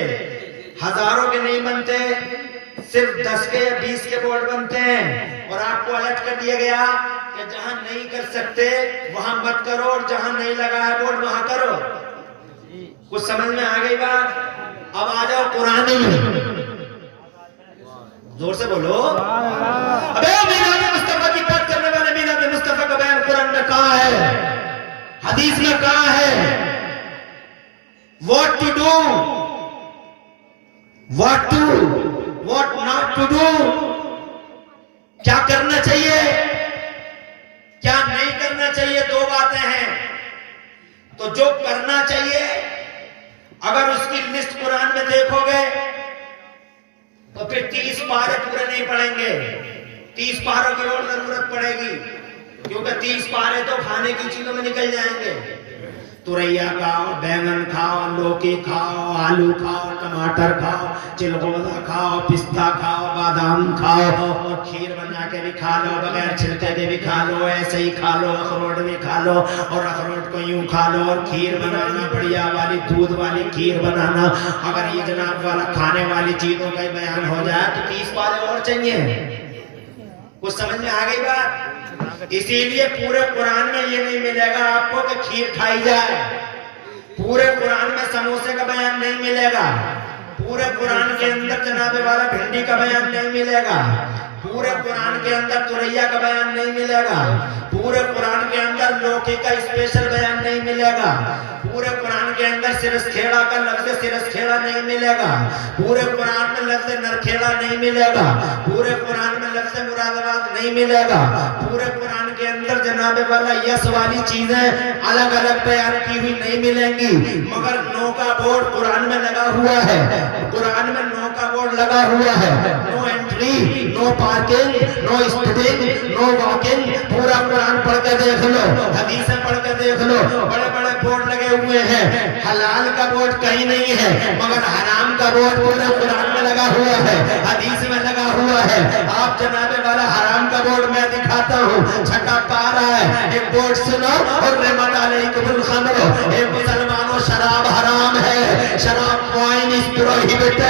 ہزاروں کے نہیں بنتے، صرف 10 کے یا 20 کے بورڈ بنتے ہیں. اور آپ کو الرٹ کر دیا گیا کہ جہاں نہیں کر سکتے وہاں مت کرو، اور جہاں نہیں لگا ہے بورڈ وہاں کرو. کچھ سمجھ میں آ گئی بات؟ اب آ جاؤ قرآن میں، زور سے بولو. ابے میلاد مصطفیٰ کی بات کرنے والے میلاد مصطفیٰ کا بیان قرآن میں کہاں ہے؟ حدیث میں کہاں ہے؟ What to do, what to, what not to do، کیا کرنا چاہیے کیا نہیں کرنا چاہیے، 2 باتیں ہیں. تو جو کرنا چاہیے اگر اس کی لسٹ قرآن میں دیکھو گے تو پھر 30 پارے پورے نہیں پڑھیں گے، 30 پاروں کی اور ضرورت پڑے گی، کیونکہ 30 پارے تو کھانے کی چیزوں میں نکل جائیں گے. توریا کھاؤ، بینگن کھاؤ، لوکی کھاؤ، آلو کھاؤ، ٹماٹر کھاؤ، چلغوزہ کھاؤ، پستہ کھاؤ، بادام کھاؤ، اور کھیر بنا کے بھی کھا لو، بغیر چھلکے کے بھی کھا لو، ایسے ہی کھا لو، اخروٹ بھی کھا لو، اور اخروٹ کو یوں کھا لو. اور کھیر بنانا، بڑھیا والی دودھ والی کھیر بنانا. اگر یہ جناب والا کھانے والی چیزوں کا بیان ہو جائے تو 30 پارے اور چاہیے. کچھ سمجھ میں آ گئی بات؟ اسی لیے پورے قرآن میں یہ نہیں ملے گا آپ کو کہ کھیر کھائی جائے، پورے قرآن میں سموسے کا بیان نہیں ملے گا، پورے قرآن کے اندر جناب والا بھنڈی کا بیان نہیں ملے گا، پورے قرآن کے اندر توریا کا بیان نہیں ملے گا، پورے قرآن کے اندر لوکی کا اسپیشل بیان نہیں ملے گا، پورے قرآن کے اندر سرس کھیڑا کا لفظ سرس کھیڑا نہیں ملے گا، پورے قرآن میں لفظ نرکھیڑا نہیں ملے گا، پورے قرآن میں لفظ مراد آباد نہیں ملے گا. پورے قرآن کے اندر جناب والا یس والی چیزیں الگ الگ بیان کی ہوئی نہیں ملیں گی. مگر نو کا بورڈ قرآن میں لگا ہوا ہے، قرآن میں نو کا بورڈ لگا ہوا ہے. نو انٹری، نو پارکنگ، نو اسپیڈنگ، نو واکنگ. پورا قرآن پڑھ کے دیکھ لو، حدیثیں پڑھ کے دیکھ لو، بڑے بڑے بورڈ لگے ہوئے ہیں. حلال کا بورڈ کہیں نہیں ہے، مگر حرام کا بورڈ پورے قرآن میں لگا ہوا ہے، حدیث میں لگا ہوا ہے. آپ جناب والا حرام کا بورڈ میں دکھاتا ہوں، 6 پارہ ہے. ایک بورڈ سنو، حرمت علیکم الخمر، اے مسلمانوں شراب حرام ہے، شراب وائن از پروہیبٹڈ.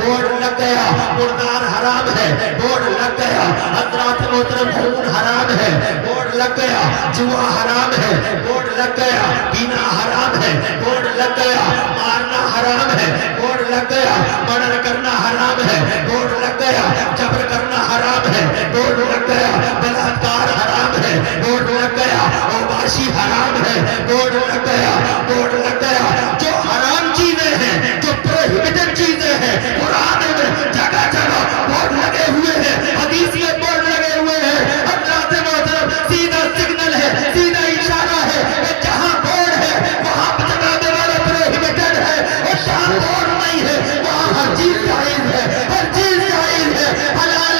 بورڈ لگ گیا. مردار حرام ہے، بورڈ لگ گیا. حضرات محترم خون حرام ہے، بورڈ لگ گیا. جوا حرام ہے، بورڈ لگ گیا. پینا حرام ہے، بورڈ لگ گیا. مارنا حرام ہے، بورڈ لگ گیا. مرڈر کرنا حرام ہے، بورڈ لگ گیا. جبر کرنا حرام ہے، بورڈ لگ گیا. بلاکار حرام ہے، بورڈ لگ گیا. اوباشی حرام ہے، بورڈ لگ گیا. بورڈ لگ گیا. جو حرام چیزیں ہیں، جو پروہیبٹڈ چیزیں ہیں، قرآن میں جگہ جگہ بورڈ لگے ہوئے ہیں، حدیث میں بورڈ لگے ہوئے ہیں. حضرات محترم سیدھا سگنل ہے، سیدھا اشارہ ہے کہ جہاں بورڈ ہے وہاں جناب والا پروہیبٹڈ ہے، اور جہاں بورڈ نہیں ہے وہاں ہر چیز جائز ہے، ہر چیز جائز ہے. حلال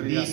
20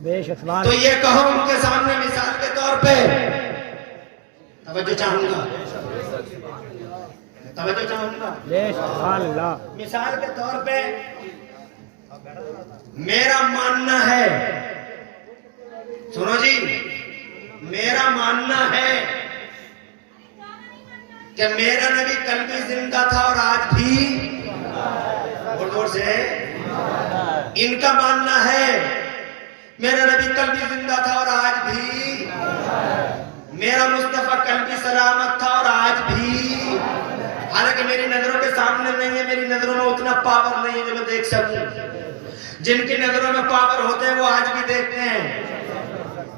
بے شک سبحان تو یہ کہو ان کے سامنے مثال کے طور پہ، توجہ چاہوں گا، توجہ چاہوں گا، بے شک سبحان اللہ مثال کے طور پہ میرا ماننا ہے، سنو جی، میرا ماننا ہے کہ میرا نبی کل بھی زندہ تھا اور آج بھی، اور زور سے، ان کا ماننا ہے میرا نبی کل بھی زندہ تھا اور آج بھی، میرا مصطفیٰ کل بھی سلامت تھا اور آج بھی، حالانکہ میری نظروں کے سامنے نہیں ہے، میری نظروں میں اتنا پاور نہیں ہے جو میں دیکھ سکوں، جن کی نظروں میں پاور ہوتے ہیں وہ آج بھی دیکھتے ہیں،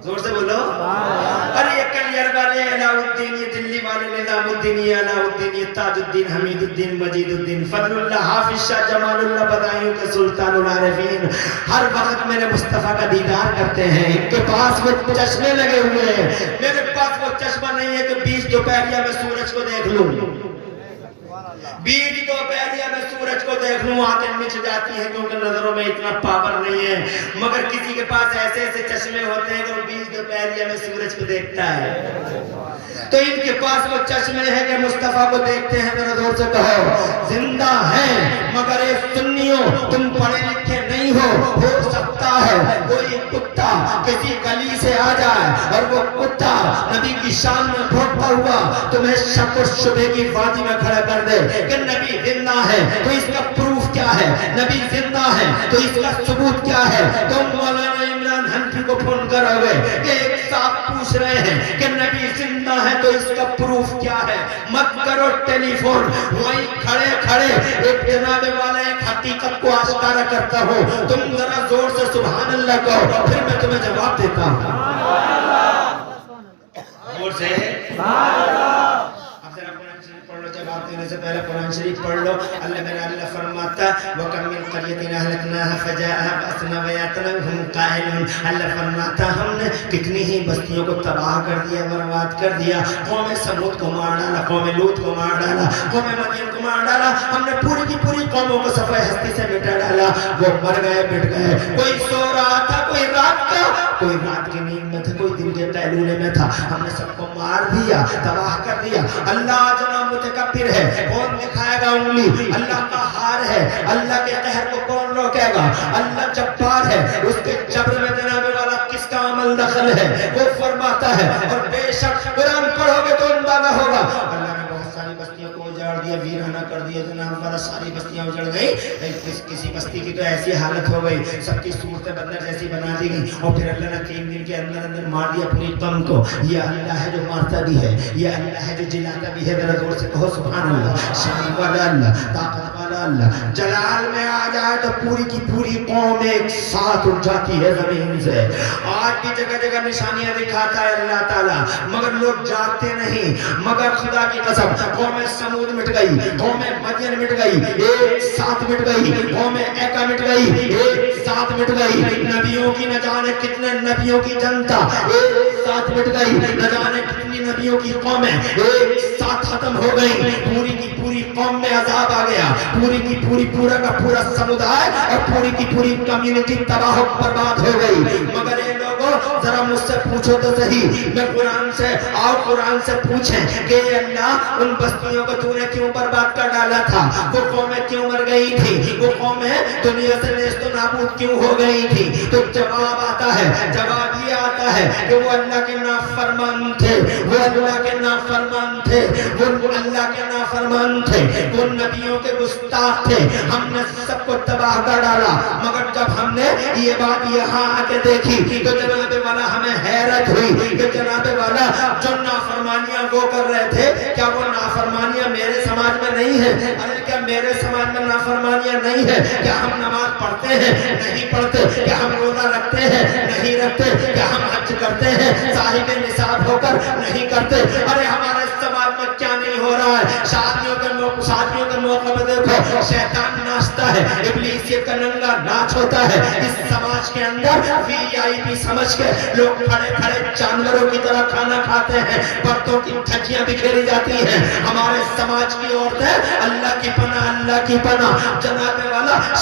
زور سے بولو، ارے یہ کلیئر والے علاء الدین، یہ دلی والے نظام الدین، یہ علاء الدین، یہ تاج الدین، حمید الدین، مجید الدین، فضل اللہ، حافظ شاہ، جمال اللہ، بدایوں کے سلطان العارفین ہر وقت میرے مصطفیٰ کا دیدار کرتے ہیں، ان کے پاس وہ چشمے لگے ہوئے ہیں، میرے پاس وہ چشمہ نہیں ہے کہ 20 دوپہریہ میں سورج کو دیکھ لوں، 20 دوپہریہ میں سورج کو دیکھ لوں، آنکھیں مچ جاتی ہیں کیونکہ نظروں میں اتنا پاور نہیں ہے، مگر کسی کے پاس ایسے ایسے چشمے ہوتے ہیں کہ وہ 20 دوپہریہ میں سورج کو دیکھتا ہے، تو ان کے پاس وہ چشمے ہیں کہ مصطفیٰ کو دیکھتے ہیں، میرا زور سے کہو زندہ ہیں، مگر اے سنیوں تم پڑھے لکھے نہیں ہو سکتا ہے کوئی کتا کسی گلی سے آ جائے اور وہ کتا نبی کی شان میں بھونکتا ہوا تمہیں شک و شبہ کی وادی میں کھڑا کر دے کہ نبی زندہ ہے تو اس کا پروف کیا ہے، نبی زندہ ہے تو اس کا ثبوت کیا ہے، تم مولانا عمران حنفی کو فون کرو گے کہ ایک صاحب پوچھ رہے ہیں کہ نبی زندہ ہے تو اس کا پروف کیا ہے، مت کرو ٹیلی فون، وہیں کھڑے کھڑے ایک جناب والا ایک حقیقت کو آشکارا کرتا ہوں، تم ذرا زور سے سبحان اللہ کہو پھر میں تمہیں جواب دیتا ہوں، زور سے جواب دینے سے پہلے قرآن شریف پڑھ لو، اللہ فرماتا وَكَمْ مِنْ قَرْيَةٍ أَهْلَكْنَاهَا فَجَاءَهَا بَأْسُنَا بَيَاتًا وَهُمْ قَائِلُونَ، اللہ فرماتا ہم نے کتنی ہی بستیوں کو تباہ کر دیا، برباد کر دیا، قوم سمود کو مار ڈالا، قوم لوط کو مار ڈالا، قوم مدین کو مار ڈالا، ہم نے پوری کی پوری قوموں کو صفحہ ہستی سے مٹا ڈالا، وہ مر گئے مٹ گئے، کوئی سو رہا تھا، کوئی رات کا، کوئی رات کی نیند میں تھا، کوئی دن کے قیلولے میں تھا، ہم نے سب کو مار دیا، تباہ کر دیا، اللہ جناب متکبر ہے، کون دکھائے گا انگلی، اللہ کا ہار ہے، اللہ کے قہر کو کون روکے گا، اللہ جبار ہے، اس کے جبر میں جناب والا کس کا عمل دخل ہے، وہ فرماتا ہے، اور بے شک قرآن پڑھو گے تو اندازہ ہوگا، اللہ نے بہت ساری بستیوں کو اجاڑ دیا، ویرانہ کر دیا، جناب والا ساری بستیاں اجڑ گئی، کسی بستی کی تو ایسی حالت ہو گئی، سب کی صورتیں بندر جیسی بنا دی گئی، اور پھر اللہ نے 3 دن کے اندر اندر مار دیا پوری قوم کو، یہ اللہ ہے جو مارتا بھی ہے، یہ اللہ ہے جو جلاتا بھی ہے، ذرا زور سے کہو سبحان اللہ، شان والا اللہ، طاقت والا اللہ، جلال میں آ جائے تو پوری کی پوری قوم ایک ساتھ اٹھ جاتی ہے زمین سے، آج بھی جگہ جگہ نشانیاں دکھاتا ہے اللہ تعالیٰ، مگر لوگ جاگتے نہیں، مگر خدا کی قسم قوم سمود مٹ گئی، قوم مدین مٹ گئی، ایک ساتھ مٹ گئی، قوم ایکا مٹ گئی، ایک ساتھ مٹ گئی، نبیوں کی نہ جانے کتنے نبیوں کی جنتا ایک ساتھ مٹ گئی، نہ جانے کتنی نبیوں کی قومیں ایک ساتھ ختم ہو گئی، پوری کی پوری قوم میں عذاب آ گیا، پوری کی پوری پورا کا پورا سمودائے اور پوری کی پوری کمیونٹی تباہ و برباد ہو گئی، مگر یہ لوگوں ذرا مجھ سے پوچھو تو صحیح، میں قرآن سے اور قرآن سے پوچھیں کہ اللہ ان بستیوں کو تو نے کیوں برباد کر ڈالا تھا، وہ قومیں کیوں مر گئی تھی، وہ قومیں دنیا سے نیست و نابود کیوں ہو گئی تھی، تو جواب آتا ہے، جواب یہ آتا ہے کہ وہ اللہ کے نافرمان تھے، وہ اللہ کے نافرمان تھے، وہ اللہ کے نافرمان تھے، وہ نبیوں کے گستاخ تھے، ہم نے سب کو تباہ کر ڈالا، مگر جب ہم نے یہ بات یہاں آ کے دیکھی تو جناب والا ہمیں حیرت ہوئی کہ جناب والا جو نافرمانیاں وہ کر رہے تھے کیا وہ نافرمانیاں میرے سماج میں نہیں ہیں، ارے کیا میرے سماج میں نافرمانیاں نہیں ہیں، کیا ہم نماز پڑھتے ہیں نہیں پڑھتے، کیا ہم روزہ رکھتے ہیں نہیں رکھتے، کیا ہم حج کرتے ہیں صاحب نصاب ہو کر نہیں کرتے، ارے ہمارے سماج میں کیا نہیں ہو رہا ہے، شادیوں کے موقع میں دیکھو شیطان ناچتا ہے، ابلیس یہ کننگا ناچ ہوتا ہے، اس سماج کے اندر VIP سمجھ کے لوگ کھڑے کھڑے جانوروں کی طرح کھانا کھاتے ہیں، بردوں کی دھجیاں بکھیری جاتی ہیں، ہمارے سماج کی عورتیں اللہ کی پناہ جناب والا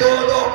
2-2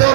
2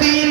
3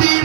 3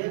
1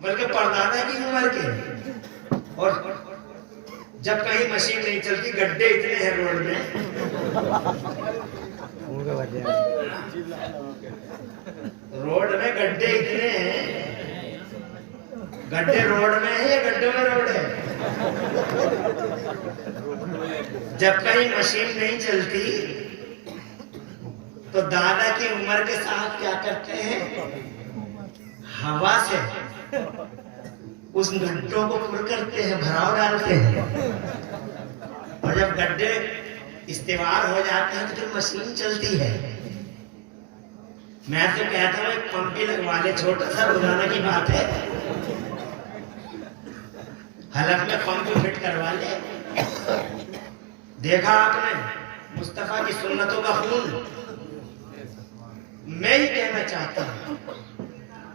بلکہ پردادا کی عمر کے. اور جب کہیں مشین نہیں چلتی گڈھے اتنے ہیں روڈ میں, روڈ میں گڈھے اتنے ہیں, گڈھے روڈ میں ہے یا گڈھوں میں روڈ ہے؟ جب کہیں مشین نہیں چلتی تو دادا کی عمر کے ساتھ کیا کرتے ہیں؟ ہوا سے اس گڈھوں کو پر کرتے ہیں, بھراؤ ڈالتے ہیں, اور جب گڈھے استوار ہو جاتے ہیں تو پھر مشین چلتی ہے. میں تو کہتا ہوں ایک پمپ بھی لگوا لے, چھوٹا سا روزانہ کی بات ہے, حلق میں پمپ فٹ کروا لے. دیکھا آپ نے مصطفیٰ کی سنتوں کا خون. میں ہی کہنا چاہتا ہوں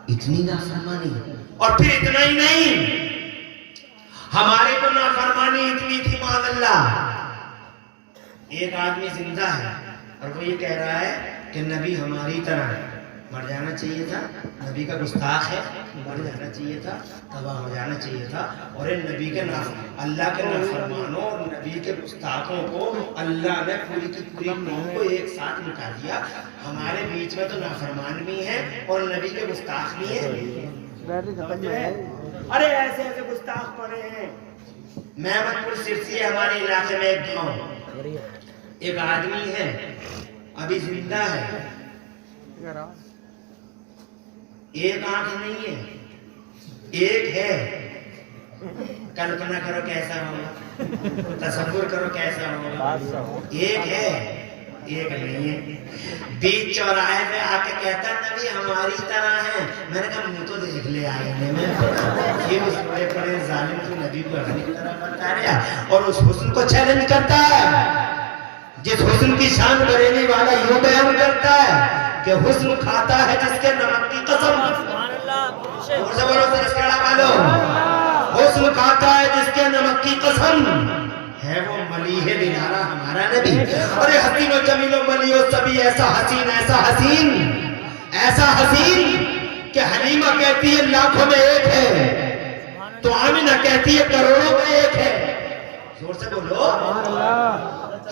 اتنی نافرمانی, اور پھر اتنا ہی نہیں, ہمارے کو نافرمانی اتنی تھی معاذ اللہ. ایک آدمی زندہ ہے اور وہ یہ کہہ رہا ہے کہ نبی ہماری طرح مر جانا چاہیے تھا, نبی کا گستاخ ہے, مر جانا چاہیے تھا, تباہ ہو جانا چاہیے تھا. اور ان نبی کے اللہ کے نافرمانوں اور نبی کے گستاخوں کو اللہ نے پوری کی پوری قوم کو ایک ساتھ مٹا دیا. ہمارے بیچ میں تو نافرمان بھی ہیں اور نبی کے گستاخ بھی ہیں. ارے ایسے ایسے گستاخ پڑے ہیں. محمد پور سرسی ہمارے علاقے میں ایک گاؤں, ایک آدمی ہے ابھی زندہ ہے, ایک آنکھ نہیں ہے, ایک ہے. کلپنا کرو کیسا ہوگا, تصور کرو کیسا ہوگا. ایک ہے, ایک نہیں ہے. بیچ چوراہے پہ آ کے کہتا ہے نبی ہماری طرح ہے. میں نے کہا منہ تو دیکھ لے آئینے میں, یہ اس بڑے بڑے ظالم کو نبی کو اپنی طرح بتا رہا اور اس حسن کو چیلنج کرتا ہے. جس حسن کی شان بریلی والا یوں بیان کرتا ہے کہ حسن کھاتا ہے جس کے نمک کی قسم. حسن کھاتا ہے جس کے نمک کی قسم ہے, وہ ملیح دلارا ہمارا نبی. اور حسین و جمیل و ملی و سبھی ایسا حسین, ایسا حسین, ایسا حسین کہ حلیمہ کہتی ہے لاکھوں میں ایک ہے تو آمنہ کہتی ہے کروڑوں میں ایک ہے. زور سے بولو.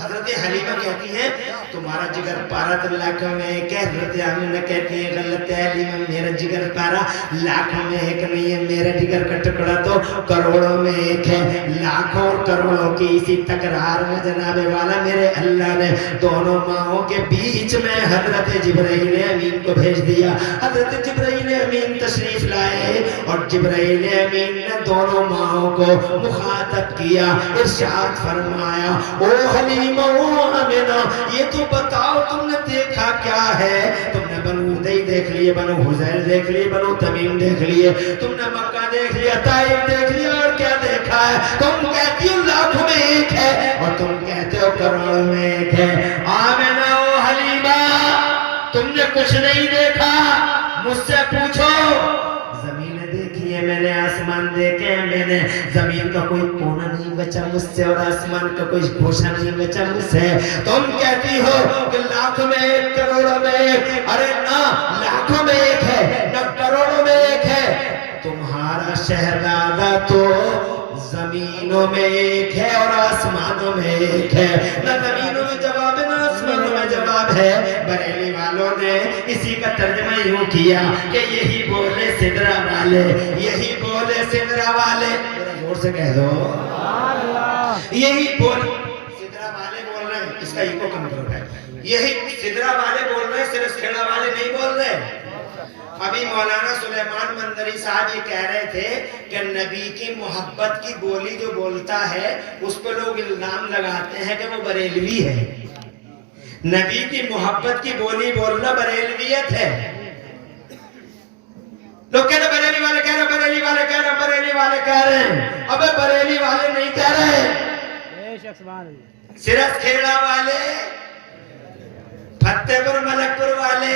حضرت حلیمہ کہتی ہیں تمہارا جگر پارا تو لاکھوں میں ایک ہے. حضرت آمنہ کہتی ہیں غلط ہے حلیمہ, میرا جگر پارا لاکھوں میں ایک نہیں ہے, میرا جگر کا ٹکڑا تو کروڑوں میں ایک ہے. لاکھوں اور کروڑوں کی اسی تکرار میں جناب والا میرے اللہ نے دونوں ماہوں کے بیچ میں حضرت جبرائیل امین کو بھیج دیا. حضرت جبرائیل امین تشریف لائے اور جبرائیل امین نے دونوں ماہوں کو مخاطب کیا, ارشاد فرمایا او حلیمہ آمنہ یہ تو بتاؤ تم نے دیکھا کیا ہے؟ تم نے بنو ادی دیکھ لیے, بنو حزیل دیکھ لیے, بنو تمیم دیکھ لیے, تم نے مکہ دیکھ لیا, طائف دیکھ لیا, اور کیا دیکھا ہے؟ تم کہتی ہو لاکھوں میں ایک ہے اور تم کہتے ہو کروڑوں میں ایک ہے. آمنہ و حلیمہ تم نے کچھ نہیں دیکھا, مجھ سے پوچھو. زمینیں دیکھی ہے میں نے, آسمان دیکھے ہیں میں نے, زمین کا کوئی کونا نہیں بچا مجھ سے اور آسمان کا کوئی گوشہ نہیں بچا مجھ سے. تم کہتی ہو کہ لاکھوں میں ایک, کروڑوں میں ایک. ارے نہ لاکھوں میں ایک ہے نہ کروڑوں میں ایک ہے. تمہارا شہزادہ تو زمینوں میں ایک ہے اور آسمانوں میں ایک ہے. نہ زمینوں میں جواب ہے نہ آسمانوں میں جواب ہے. بریلی والوں نے اسی کا ترجمہ یوں کیا کہ یہی بولے سدرا والے, یہی بولے سدرا والے. زور سے کہہ دو یہی بول. سدرا والے بول رہے ہیں, اس کا ایکو کم کرو. یہی سدرا والے بول رہے ہیں, صرف کھیڑا والے نہیں بول رہے. ابھی مولانا سلیمان مندری صاحب یہ کہہ رہے تھے کہ نبی کی محبت کی بولی جو بولتا ہے اس پہ لوگ الزام لگاتے ہیں کہ وہ بریلوی ہے. نبی کی محبت کی بولی بولنا بریلویت ہے. لوگ کہتے ہیں بریلی والے کہہ رہے ہیں, بریلی والے کہہ رہے ہیں, بریلی والے کہہ رہے ہیں. ابے بریلی والے نہیں کہہ رہے, صرف کھیڑا والے, فتح پور ملک پور والے,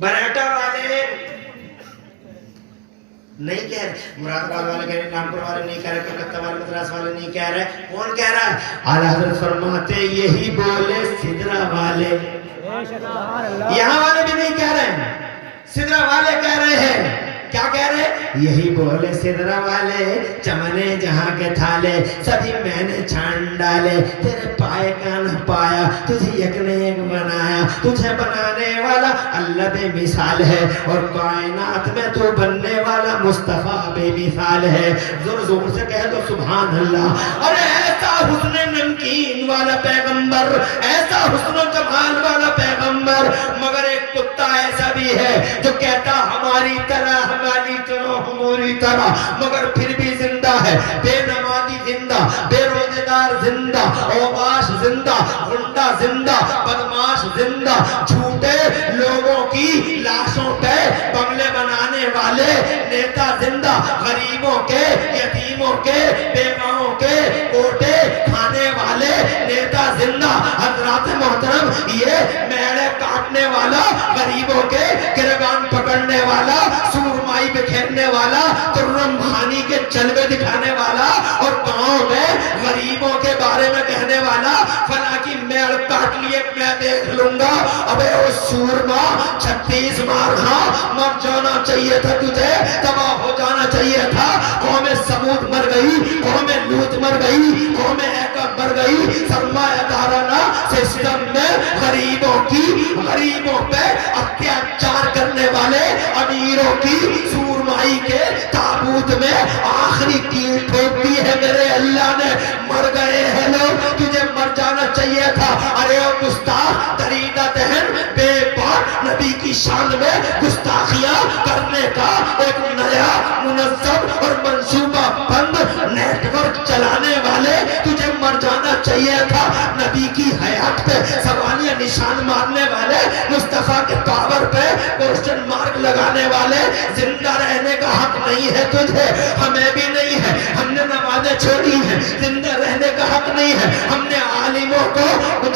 بریٹا والے نہیں کہہ رہے. مراد آباد والے کہہ رہے, نامپور والے نہیں کہہ رہے, کلکتہ والے, مدراس والے نہیں کہہ رہے. کون کہہ رہا ہے؟ اعلیٰ حضرت فرماتے یہی بولے سدرا والے. یہاں والے بھی نہیں کہہ رہے ہیں, سدرا والے کیا کہہ رہے؟ یہی بولے سدرا والے چمنے جہاں کے تھالے سبھی میں نے چھان ڈالے تیرے پائے کا نہ پایا تجھے یک نے ایک بنایا تجھے بنانے والا اللہ بے مثال ہے اور کائنات میں تو بننے والا مصطفیٰ بے مثال ہے. زور زور سے کہہ دو سبحان اللہ. اور ایسا حسن نمکین والا پیغمبر ایسا حسن و جمال والا پیغمبر مگر ایک کتا ایسا بھی ہے جو کہتا ہماری طرح ہماری طرح ہماری طرح مگر پھر بھی زندہ ہے. بے نمازی زندہ بے روزے دار زندہ اوباش زندہ غنڈہ زندہ بدماش زندہ جھوٹے لوگوں کی لاشوں پہ بنگلے بنانے والے نیتا زندہ غریبوں کے یتیموں کے بیواؤں کے کوٹے کھانے والے نیتا زندہ. حضرات محترم یہ میڑے کاٹنے والا غریبوں کے گرگان پکڑنے والا سورمائی بکھیرنے والا ترم خانی کے جلوے دکھانے والا اور گاؤں میں غریبوں کے بارے میں کہنے والا فلاں کی میڑ کاٹ لیے میں دیکھ لوں گا. ابے او سورما 36 مار کھا مر جانا چاہیے تھا تجھے تباہ ہو جانا چاہیے تھا. قوم سمود مر گئی قوم لوط مر گئی قوم عیقب مر گئی. سرمایہ دارانہ سسٹم میں غریبوں پہ اتیاچار کرنے والے امیروں کی سورمائی کے تابوت میں آخری تیر ٹھوک دی ہے میرے اللہ نے. مر گئے ہیں لوگ تجھے مر جانا چاہیے تھا. ارے او گستاخ دریدہ دہن بے پاک نبی کی شان میں گستاخیاں کرنے کا ایک نیا منظم اور منصوبہ بند نیٹ ورک چلانے والے تجھے مر جانا چاہیے تھا. نبی کی حیات پہ سوالیہ نشان مارنے والے مصطفیٰ کے پاور پہ کوسچن مارک لگانے والے زندہ رہنے کا حق نہیں ہے تجھے ہمیں بھی نہیں ہے. ہم نے نمازیں چھوڑی ہیں زندہ رہنے کا حق نہیں ہے. ہم نے عالموں کو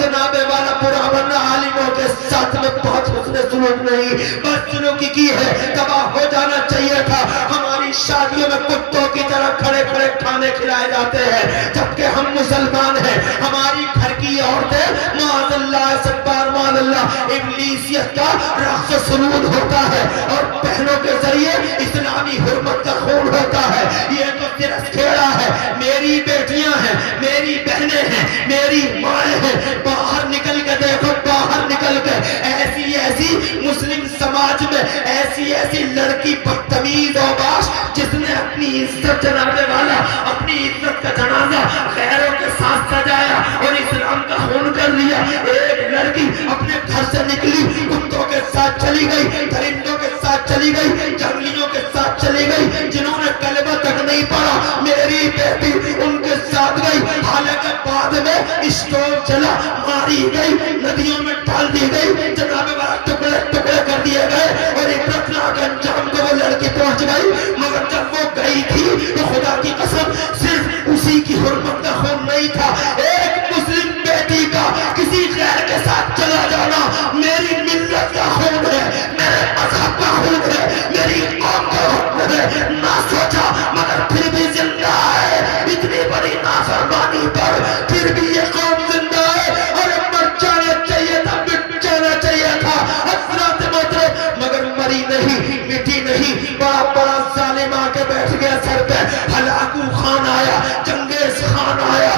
جناب والا برا بننا عالموں کے ساتھ میں بہت حسن سلوک نہیں بس سلوکی کی ہے. تباہ ہو جانا چاہیے تھا. ہماری شادیوں میں کتوں کی طرح کھڑے کھڑے کھانے کھلائے جاتے ہیں جبکہ ہم مسلمان ہیں. ہماری گھر کی عورتیں معاذ اللہ سبحان معاذ اللہ ابلیسیت کا رقص و سرود ہوتا ہے اور بہنوں کے ذریعے اسلامی حرمت کا خون ہوتا ہے. یہ تو ترس کھیڑا ہے. میری بیٹیاں ہیں میری بہنیں ہیں میری مائیں ہیں. باہر نکل کے دیکھو باہر نکل کے ایسی مسلم سماج میں ایسی لڑکی بدتمیز اوباش جس نے اپنی عزت جنابے والا اپنی عزت کا جنازہ غیروں کے ساتھ سجایا اور اسلام کا خون کر لیا. ایک لڑکی اپنے گھر سے نکلی کتوں کے ساتھ چلی گئی درندوں کے ساتھ چلی گئی جنگلیوں کے ساتھ چلی گئی جنہوں نے کلمہ تک نہیں پڑھا. میری بیٹی ان کے ساتھ گئی حالانکہ بعد میں اسٹوو چلا ماری گئی ندیوں میں ڈال دی گئی جناب والا ٹکڑے ٹکڑے کر دیے گئے اور عبرتناک انجام کو وہ لڑکی پہنچ گئی. مگر جب وہ گئی تھی تو خدا کی قسم صرف اسی کی حرمت کا خون نہیں تھا. ایک مسلم بیٹی کا کسی غیر کے ساتھ چلا جانا میری ملت کا خون ہے میرے مذہب کا خون ہے میری قوم کا خون ہے. نہ سوچا مگر پھر بھی زندہ ہے. اتنی بڑی نافرمانی پر پھر بھی یہ قوم زندہ ہے اور مر جانا چاہیے تھا مٹ جانا چاہیے تھا. حضرات محترم مگر مری نہیں مٹی نہیں. بڑا ظالم آ کے بیٹھ گیا سر پہ. ہلاکو خان آیا چنگیز خان آیا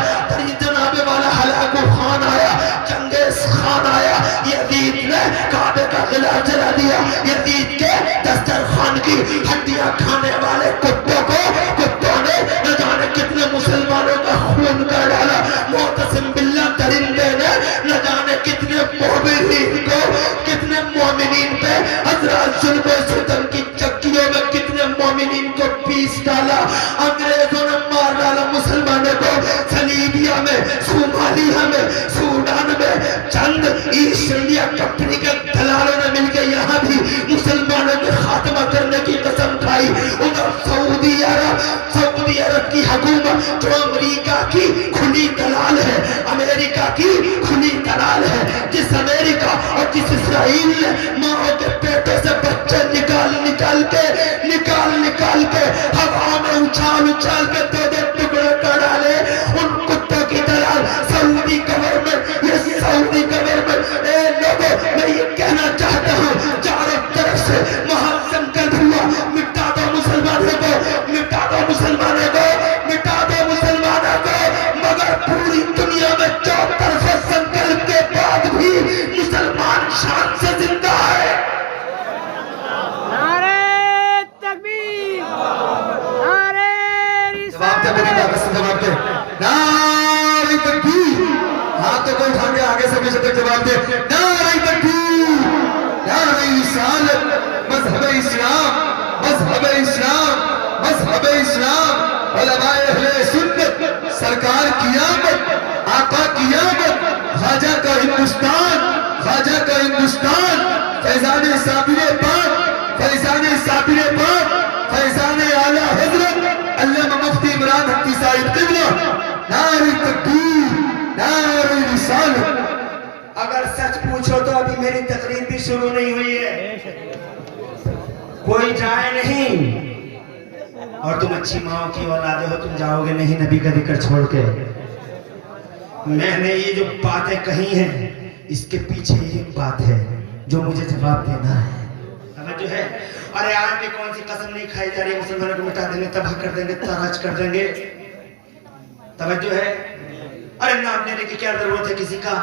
جناب والا ہلاکو خان آیا چنگیز خان آیا. یزید نے کعبے کا قلعہ جلا دیا. یزید کے دسترخوان کی ہڈیاں کھانے والے کتوں نے نہ جانے کتنے مسلمانوں کا خون کر ڈالا. معتصم باللہ درندے نے نہ جانے کتنے مومنین پہ حضرات ظلم و ستم کی چکیوں میں کتنے مومنین کو پیس ڈالا. انگریزوں نے مار ڈالا مسلمانوں کو. صلیبیہ میں صومالیہ میں سوڈان میں چند ایسٹ انڈیا کمپنی کے دلالوں نے مل کے یہاں بھی مسلمانوں کے خاتمہ کرنے کی قسم کھائی. ادھر سعودی عرب کی حکومت جو امریکہ کی کھلی دلال ہے امریکہ کی کھلی دلال ہے. جس امریکہ اور جس اسرائیل نے ماں کے پیٹوں سے بچے نکال کے ہوا میں اچھال کے دو ٹکڑے کر ڈالے. ان کتوں کی دلال سعودی گورنمنٹ یہ سعودی گورنمنٹ اے لوگوں میں یہ کہنا چاہتا ہوں چاروں طرف سے محاذن کا دھواں مٹا دو جواب دے، میری طاقت سے جواب دے. نعرہ تکبیر. ہاتھوں کو اٹھا کے آگے سے پیچھے تک جواب دے. نعرہ تکبیر، نعرہ رسالت. مذہب اسلام، مذہب اسلام، مذہب اسلام. علماء اہل سنت، سرکار کی آمد، آقا کی آمد. خواجہ کا ہندوستان، خواجہ کا ہندوستان. فیضان صابر پاک، فیضان صابر پاک، فیضان اعلیٰ حضرت علامہ مفتی عمران حقی صاحب قبلہ. نعرہ تکبیر، نعرہ رسالت. اگر سچ پوچھو تو ابھی میری تقریر بھی شروع نہیں ہوئی ہے، کوئی جائے نہیں. اور تم اچھی ماں کی اولاد ہو، تم جاؤ گے نہیں نبی کا ذکر چھوڑ کے. میں نے یہ جو باتیں کہی ہیں اس کے پیچھے ایک بات ہے جو مجھے جواب دینا ہے. توجہ ہے. ارے آج بھی کون سی قسم نہیں کھائی جا رہی ہے؟ مسلمانوں کو مٹا دیں گے، تباہ کر دیں گے، تاراج کر دیں گے. توجہ ہے. ارے نام لینے کی کیا ضرورت ہے کسی کا؟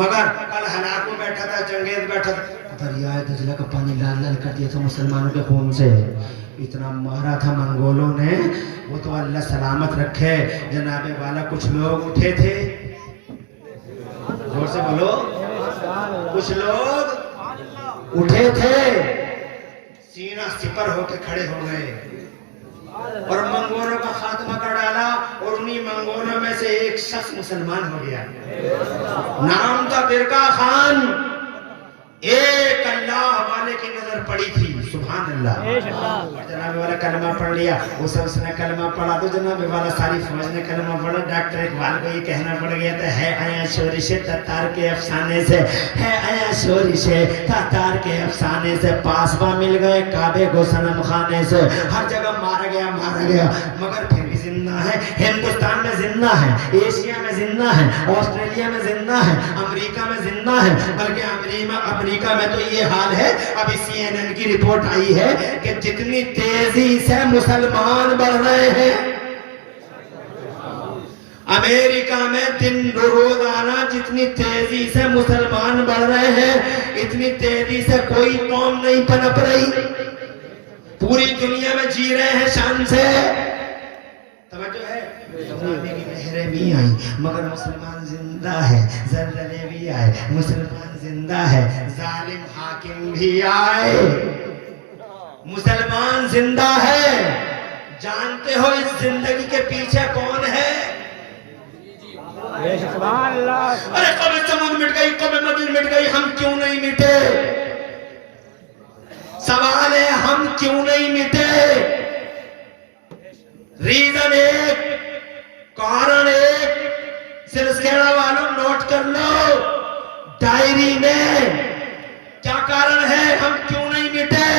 مگر کل ہلاکو بیٹھا تھا، چنگیز بیٹھا تھا، دریائے دجلہ کا پانی لال لال کر دیا تھا مسلمانوں کے خون سے. اتنا مارا تھا منگولوں نے، وہ تو اللہ سلامت رکھے. جناب والا کچھ لوگ اٹھے تھے، زور سے بولو، کچھ لوگ اٹھے تھے، سینہ سپر ہو کے کھڑے ہو گئے اور منگولوں کا خاتمہ کر ڈالا. اور انہی منگولوں میں سے ایک شخص مسلمان ہو گیا. نام تھا برقع خان. ایک اللہ والے کی نظر پڑی تھی، سبحان اللہ. اور جناب والا کلمہ پڑھ لیا. اس نے کلمہ پڑھا تو جناب والا ساری فوج نے کلمہ پڑھا. ڈاکٹر اقبال کو یہ کہنا پڑ گیا تھا، ہے آیا شورش تتار کے افسانے سے، ہے آیا شورش تتار کے افسانے سے. پاسباں مل گئے کعبے کو صنم خانے سے. ہر جگہ مارا گیا مارا گیا، مگر پھر بھی زندہ ہے. ہندوستان میں زندہ ہے، ایشیا میں زندہ ہے، آسٹریلیا میں زندہ ہے، امریکہ میں زندہ ہے. بلکہ امریکہ میں تو یہ حال ہے، ابھی CNN کی رپورٹ آئی ہے کہ جتنی تیزی سے مسلمان بڑھ رہے ہیں امریکہ میں، دن روزانہ جتنی تیزی سے مسلمان بڑھ رہے ہیں، اتنی تیزی سے کوئی قوم نہیں پنپ رہی. پوری دنیا میں جی رہے ہیں شان سے. توجہ ہے. زمانے کی لہریں بھی آئیں مگر مسلمان زندہ ہے. زلزلے بھی آئے، مسلمان زندہ ہے. ظالم حاکم بھی آئے، مسلمان زندہ ہے. جانتے ہو اس زندگی کے پیچھے کون ہے؟ سبحان اللہ. ارے قوم سمود مٹ گئی، قوم مدین مٹ گئی، ہم کیوں نہیں مٹے؟ سوال ہے ہم کیوں نہیں مٹے؟ ریزن ایک، کارن ایک. سلسلہ والوں نوٹ کر لو ڈائری میں، کیا کارن ہے ہم کیوں نہیں مٹے؟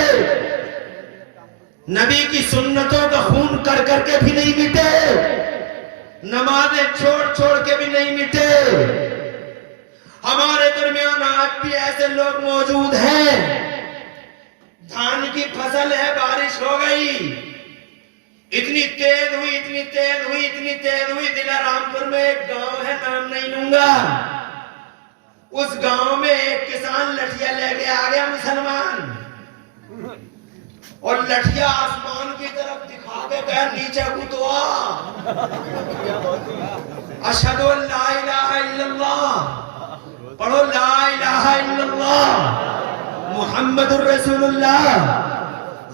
نبی کی سنتوں کا خون کر کر کے بھی نہیں مٹے، نمازیں چھوڑ چھوڑ کے بھی نہیں مٹے. ہمارے درمیان آج بھی ایسے لوگ موجود ہیں، دھان کی فصل ہے، بارش ہو گئی، اتنی تیز ہوئی اتنی تیز ہوئی اتنی تیز ہوئی. ضلع رامپور میں ایک گاؤں ہے، نام نہیں لوں گا. اس گاؤں میں ایک کسان لٹھیا لے کے آ گیا مسلمان، اور لٹھیا آسمان کی طرف دکھا کے کہا نیچے اتوا، اشہد ان لا الہ الا اللہ، پڑھو لا الہ الا اللہ محمد الرسول اللہ.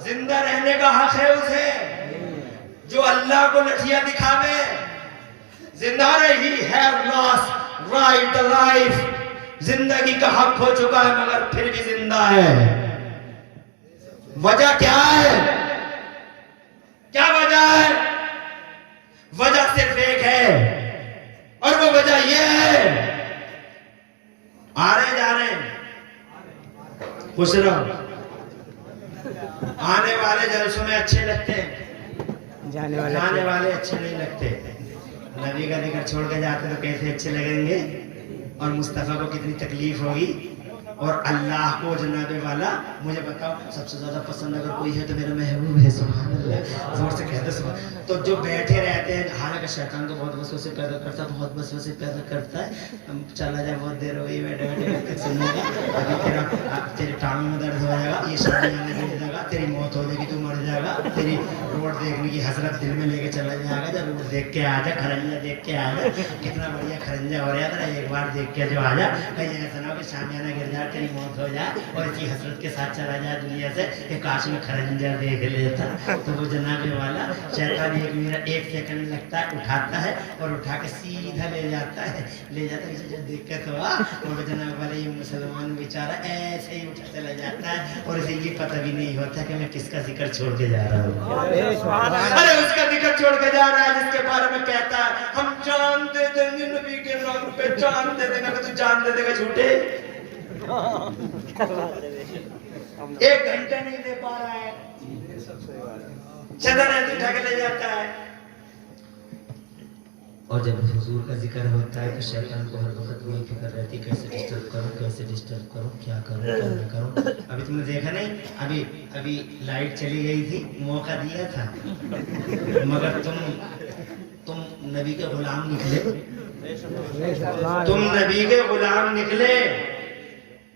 زندہ رہنے کا حق ہے اسے جو اللہ کو لٹھیا دکھاوے. زندہ رہی ہے lost right life، زندگی کا حق ہو چکا ہے مگر پھر بھی زندہ ہے. وجہ کیا ہے؟ کیا وجہ ہے؟ وجہ صرف ایک ہے، اور وہ وجہ یہ ہے، آ رہے جا رہے ہیں، خوش رہو. آنے والے جلسوں میں اچھے لگتے ہیں، جانے والے اچھے نہیں لگتے. نبی کا ذکر چھوڑ کے جاتے تو کیسے اچھے لگیں گے، اور مصطفیٰ کو کتنی تکلیف ہوگی. اور اللہ کو جناب والا مجھے بتاؤ سب سے زیادہ پسند اگر کوئی ہے تو میرا محبوب ہے. سبحان اللہ، زور سے کہتے سبحان. تو جو بیٹھے رہتے ہیں، حالانکہ شیطان تو بہت وسوسے پیدا کرتا ہے، بہت وسوسے پیدا کرتا ہے. چلا جائے بہت دیر ہو گئی بیٹھے بیٹھے سننے کا، ابھی تیرے ٹانگ میں درد ہو جائے گا، یہ شادی آنے دے گا، تیری موت ہو جائے گی تو مر جائے گا, تیری روڈ دیکھنے کی حسرت دل میں لے کے چلا جائے گا, جب روڈ دیکھ کے آ جا, کھرنجا دیکھ کے آ جا, کتنا بڑھیا کھرنجا ہو رہا تھا, ایک بار دیکھ کے جو آ جا, کہیں ایسا نہ ہو کہ شامیانہ گر جائے, تیری موت ہو جائے اور اسی حسرت کے ساتھ چلا جائے دنیا سے کہ کاش میں کھرنجا دیکھ لیتا. تو وہ جناب والا شیطان ایک سیکنڈ لگتا ہے, اٹھاتا ہے اور اٹھا کے سیدھا لے جاتا ہے, اسے جو دقت ہوا وہ جناب والا یہ مسلمان بیچارہ ایسے ہی اٹھا چلا جاتا ہے اور اسے یہ پتہ بھی نہیں ہوتا کہ میں کس کا ذکر چھوڑ کے جا رہا ہوں. ارے اس کا ذکر چھوڑ کے جا رہا ہے جس کے بارے میں کہتا ہے ہم جان دے دیں گے نبی کے نام پہ, جان دے دیں گے. تو جان دے دے گا جھوٹے, ایک گھنٹہ نہیں دے پا رہا ہے, چادر ایسے اٹھا کے لے جاتا ہے. اور جب حضور کا ذکر ہوتا ہے تو شیطان کو ہر وقت وہی فکر رہتی کیسے ڈسٹرب کروں, کیا کروں, کیا نہ کروں. ابھی تم نے دیکھا نہیں, ابھی لائٹ چلی گئی تھی, موقع دیا تھا, مگر تم نبی کے غلام نکلے,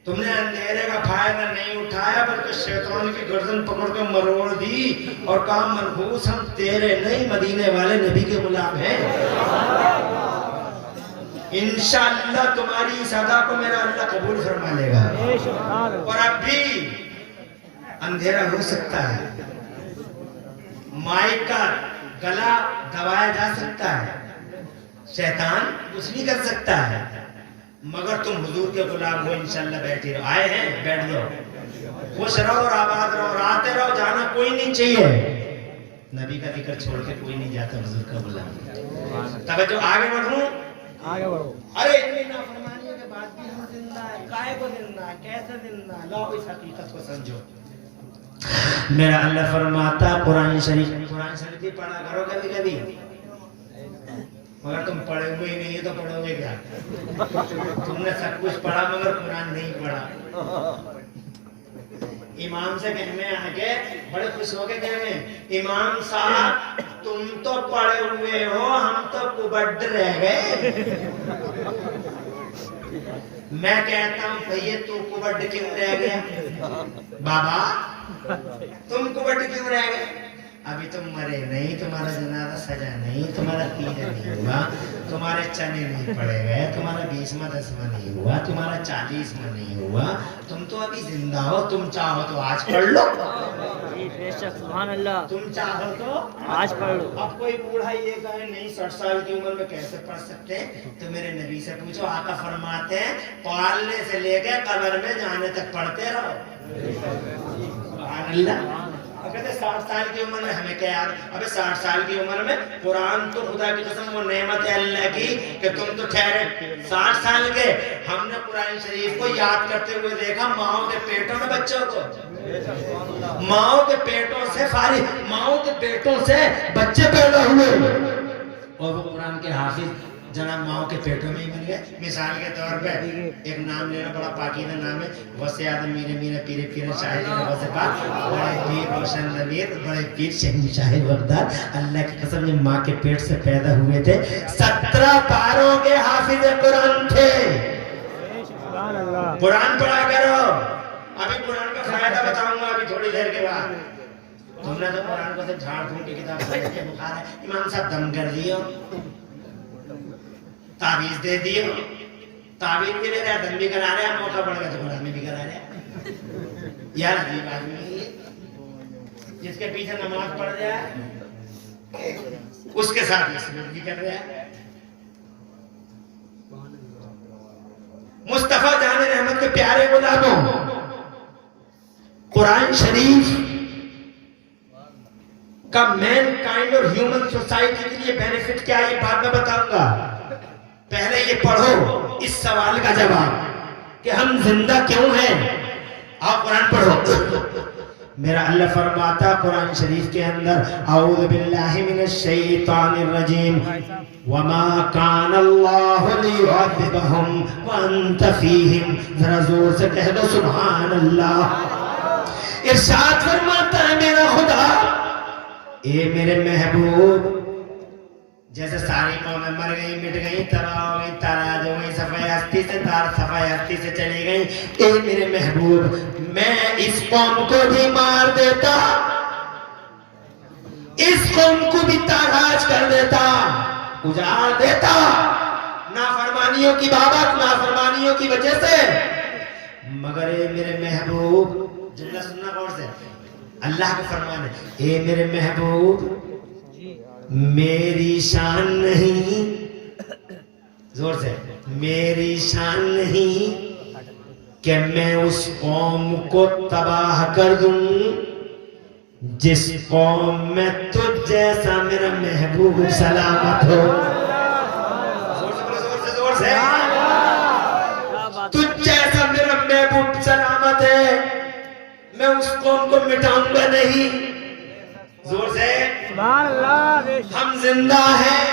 تم نے اندھیرے کا فائدہ نہیں اٹھایا بلکہ شیطان کی گردن پکڑ کے مروڑ دی اور کام منحوس, ہم تیرے نہیں مدینے والے نبی کے غلام ہیں. انشاءاللہ تمہاری اس ادا کو میرا اللہ قبول فرما لے گا. اور اب بھی اندھیرا ہو سکتا ہے, مائک کا گلا دبایا جا سکتا ہے, شیطان کچھ نہیں کر سکتا ہے, مگر تم حضور کے غلام ہو. انشاءاللہ بیٹھے رہو, آئے ہیں بیٹھ جاؤ, خوش رہو اور آباد رہو اور آتے رہو, جانا کوئی نہیں چاہیے. نبی کا ذکر چھوڑ کے کوئی نہیں جاتا حضور کا غلام. توجہ, آگے بڑھوں, آگے بڑھو. ارے اتنی نافرمانیوں کے بعد بھی ہم زندہ ہے, کائے کو زندہ ہے, کیسے زندہ ہے, لاؤ اس حقیقت کو سمجھو. میرا اللہ فرماتا قرآن شریف بھی پڑھا کرو کبھی کبھی, مگر تم پڑھے ہوئے ہی نہیں تو پڑھو گے کیا. تم نے سب کچھ پڑھا مگر قرآن نہیں پڑھا. امام سے کہنے آگے بڑے خوش ہو کے کہنے, امام صاحب تم تو پڑھے ہوئے ہو, ہم تو کبڈ رہ گئے. میں کہتا ہوں بھئی تو کبڈ کیوں رہ گیا, بابا تم کبڈ کیوں رہ گئے. ابھی تم مرے نہیں, تمہارا جنازہ سجا نہیں, تمہارا پیر نہیں ہوا, تمہارے چنے نہیں پڑے گئے, تمہارا 20واں 10واں نہیں ہوا, تمہارا 40واں نہیں ہوا, تم تو ابھی زندہ ہو. تم چاہو تو آج پڑھ لو, سبحان اللہ, تم چاہو تو آج پڑھ لو. اب کوئی بوڑھا یہ کہے نہیں 60 سال کی عمر میں کیسے پڑھ سکتے ہیں, تو میرے نبی سے پوچھو, آقا فرماتے ہیں پالنے سے لے کے قبر میں جانے تک پڑھتے رہو. سبحان اللہ. کہتے 60 سال کی عمر میں ہمیں کیا یاد, ابھی 60 سال کی عمر میں قرآن تو خدا کی قسم وہ نعمت ہے اللہ کی کہ تم تو ٹھہرے 60 سال کے. ہم نے قرآن شریف کو یاد کرتے ہوئے دیکھا ماؤں کے پیٹوں میں بچوں کو, ماؤں کے پیٹوں سے ماؤں کے پیٹوں سے بچے پیدا ہوئے اور وہ قرآن کے حافظ جناب ماؤں کے پیٹوں میں ہی مل گئے. مثال کے طور پہ ایک نام لینا, بڑا پاکیزہ نام ہے, غوث اعظم میرے پیرے شاہد غوث پاک, بڑے پیر روشن ضمیر, بڑے پیر شہنشاہ بغداد. اللہ کی قسم جب ماں کے پیٹ سے پیدا ہوئے تھے 17 پاروں کے حافظ قرآن تھے. قرآن پڑھا کرو. ابھی قرآن کا فائدہ بتاؤں گا ابھی تھوڑی دیر کے بعد. تم نے تو قرآن کو صرف جھاڑ پھونک کی کتاب پڑھ کے بخار ہے, امام صاحب دم کر دیو, تعویذ دے دیو, تعویذ بھی دے رہا, دم بھی کرا رہا, موقع پڑ گیا تو قرآن میں بھی کرا رہا. یار عجیب آدمی ہے, جس کے پیچھے نماز پڑھ رہا ہے اس کے ساتھ مسجد بھی کر رہا ہے. مصطفیٰ جان رحمت کے پیارے غلاموں, قرآن شریف کا مین کائنڈ اور ہیومن سوسائٹی کے لیے بینیفٹ کیا ہے یہ بعد میں بتاؤں گا. پہلے یہ پڑھو اس سوال کا جواب کہ ہم زندہ کیوں ہیں. آپ قرآن پڑھو. میرا اللہ فرماتا قرآن شریف کے اندر اعوذ باللہ من الشیطان الرجیم وما کان اللہ لیعذبہم وانت فیہم. ذرا زور سے کہہ دو سبحان اللہ. ارشاد فرماتا ہے میرا خدا, اے میرے محبوب جیسے ساری قومیں مر گئی مٹ گئی تباہ ہو گئی تاراج ہو گئی صفحہ ہستی سے صفحہ ہستی سے چلی گئی. اے میرے محبوب میں اس قوم کو بھی مار دیتا, اس قوم کو بھی تاراج کر دیتا, اجاڑ دیتا نافرمانیوں کی بابت, نافرمانیوں کی وجہ سے, مگر اے میرے محبوب, جملہ سننا غور سے, اللہ کا فرمان ہے, اے میرے محبوب میری شان نہیں, زور سے, میری شان نہیں کہ میں اس قوم کو تباہ کر دوں جس قوم میں تجھ جیسا میرا محبوب سلامت ہو. زور سے تجھ جیسا میرا محبوب سلامت ہے, میں اس قوم کو مٹاؤں گا نہیں. زور سے سبحان اللہ. ہم زندہ ہیں,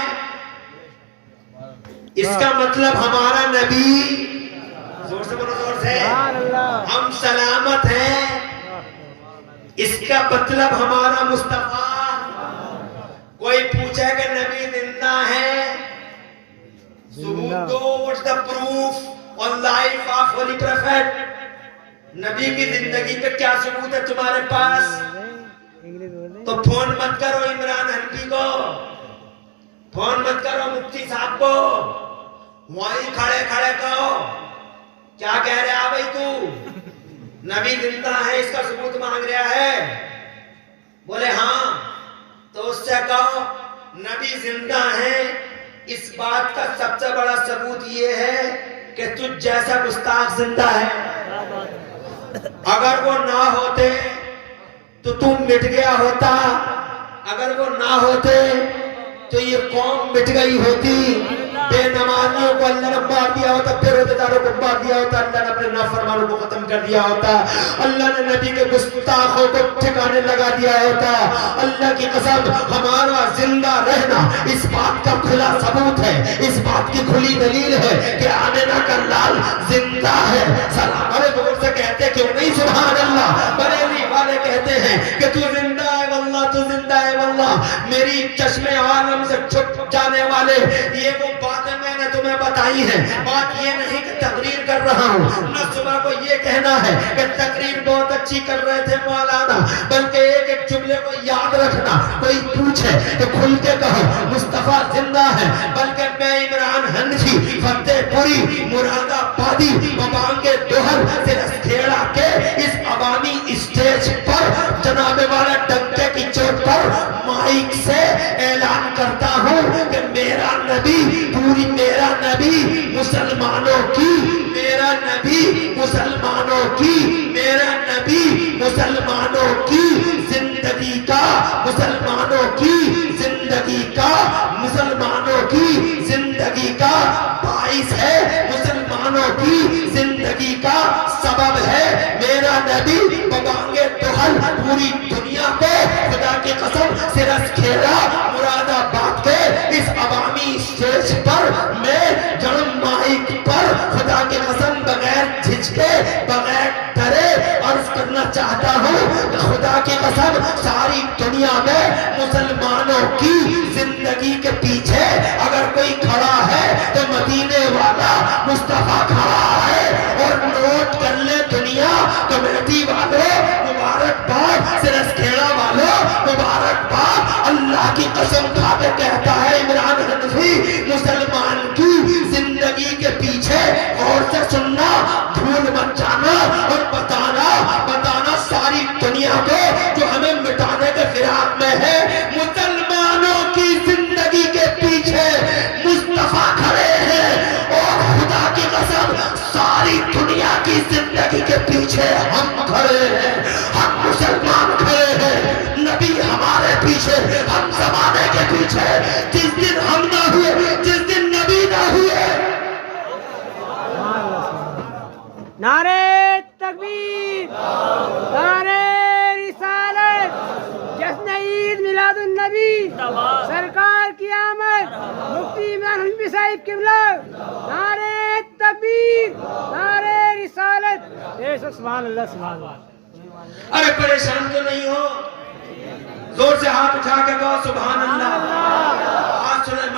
اس کا مطلب ہمارا نبی, زور سے بولو زور سے, سبحان اللہ. ہم سلامت ہیں, اس کا مطلب ہمارا مصطفیٰ. کوئی پوچھے کہ نبی زندہ ہے, ثبوت دو, what's the proof on life of holy prophet. نبی کی زندگی پہ کیا ثبوت ہے تمہارے پاس؟ تو فون مت کرو عمران حنفی کو, فون مت کرو مفتی صاحب کو, وہیں کھڑے کھڑے کہو کیا کہہ رہا بھائی تو, نبی زندہ ہے اس کا ثبوت مانگ رہا ہے. بولے ہاں, تو اس سے کہو نبی زندہ ہے, اس بات کا سب سے بڑا ثبوت یہ ہے کہ تجھ جیسا گستاخ زندہ ہے. اگر وہ نہ ہوتے تو تم مٹ گیا ہوتا, اگر وہ نہ ہوتے تو یہ قوم مٹ گئی ہوتی. بے نمازیوں کو اللہ نے مار دیا ہوتا, بے روزداروں کو مار دیا ہوتا, اللہ نے اپنے نافرمانوں کو ختم کر دیا ہوتا, اللہ نے نبی کے گستاخوں کو ٹھکانے لگا دیا ہوتا. اللہ کی قسم ہمارا زندہ رہنا اس بات کا کھلا ثبوت ہے, اس بات کی کھلی دلیل ہے کہ آمینہ کا لال زندہ ہے. سلام بڑے زور سے کہتے کیوں نہیں سبحان اللہ. بریلی والے کہتے ہیں کہ تو زندہ ہے واللہ, تو زندہ ہے واللہ. میری چشم عالم سے چھپ جانے والے یہ وہ باتیں میں نے تمہیں بتائی ہیں. بات یہ نہیں کہ تقریر کر رہا ہوں, نہ صبح کو یہ کہنا ہے کہ تقریر بہت اچھی کر رہے تھے مولانا, بلکہ ایک ایک جملے کو یاد رکھنا. کوئی پوچھے تو کھل کے کہو مصطفیٰ زندہ ہے, بلکہ میں عمران حنفی فتح پوری مراد آبادی ببانگے دوہر سے رسکھیڑا کے اس عوامی اسٹیج پر جناب والا ڈنکے کی چوٹ پر مائک سے اعلان کرتا ہوں کہ میرا نبی پوری, میرا نبی مسلمانوں کی, میرا نبی مسلمانوں کی, میرا نبی مسلمانوں کی زندگی کا, مسلمانوں کی زندگی کا, مسلمانوں کی زندگی کا باعث ہے, مسلمانوں کی زندگی کا سبب ہے. میرا نبی ببانگے دوہر پوری دنیا کو خدا کی قسم سے رسکھیڑا مراد آباد کے اس عوامی اسٹیج پر میں جنم مائک پر خدا کی قسم بغیر جھجکے بغیر ڈرے عرض کرنا چاہتا ہوں کہ خدا کی قسم ساری دنیا میں مسلمانوں کی زندگی کے پیچھے اگر کوئی کھڑا ہے تو مدینے والا مصطفیٰ کھڑا ہے. اور نوٹ کر لے دنیا, کمیٹی والوں مبارکباد, سرسکھیڑا والوں مبارکباد. اللہ کی قسم کھا کے کہتا ہے عمران حنفی مسلمان کی زندگی کے پیچھے غور سے سننا, دھول مت جانا اور بتانا ساری دنیا کو جو ہمیں مٹانے کے فراق میں ہے, مسلمانوں کی زندگی کے پیچھے مصطفیٰ کھڑے ہیں. اور خدا کی قسم ساری دنیا کی زندگی کے پیچھے ہم کھڑے ہیں, ہم مسلمان کھڑے ہیں. نبی ہمارے پیچھے, ہم زمانے کے پیچھے. جس دن ہم نہ ہوئے, جس دن نبی نہ ہوئے. نعرے تکبیر, نعرے رسالت, جشن عید میلاد النبی, سرکار کی آمد, مفتی عمران حنفی صاحب قبلہ. نعرے تکبیر, نعرے رسالت. سبحان اللہ, سبحان اللہ. ارے پریشان تو نہیں ہو, زور سے ہاتھ اٹھا کے کہو سبحان اللہ. آج سلیمان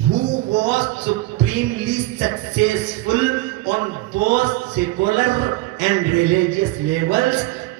who was supremely successful on both secular and religious levels।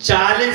40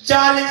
40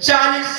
40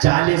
40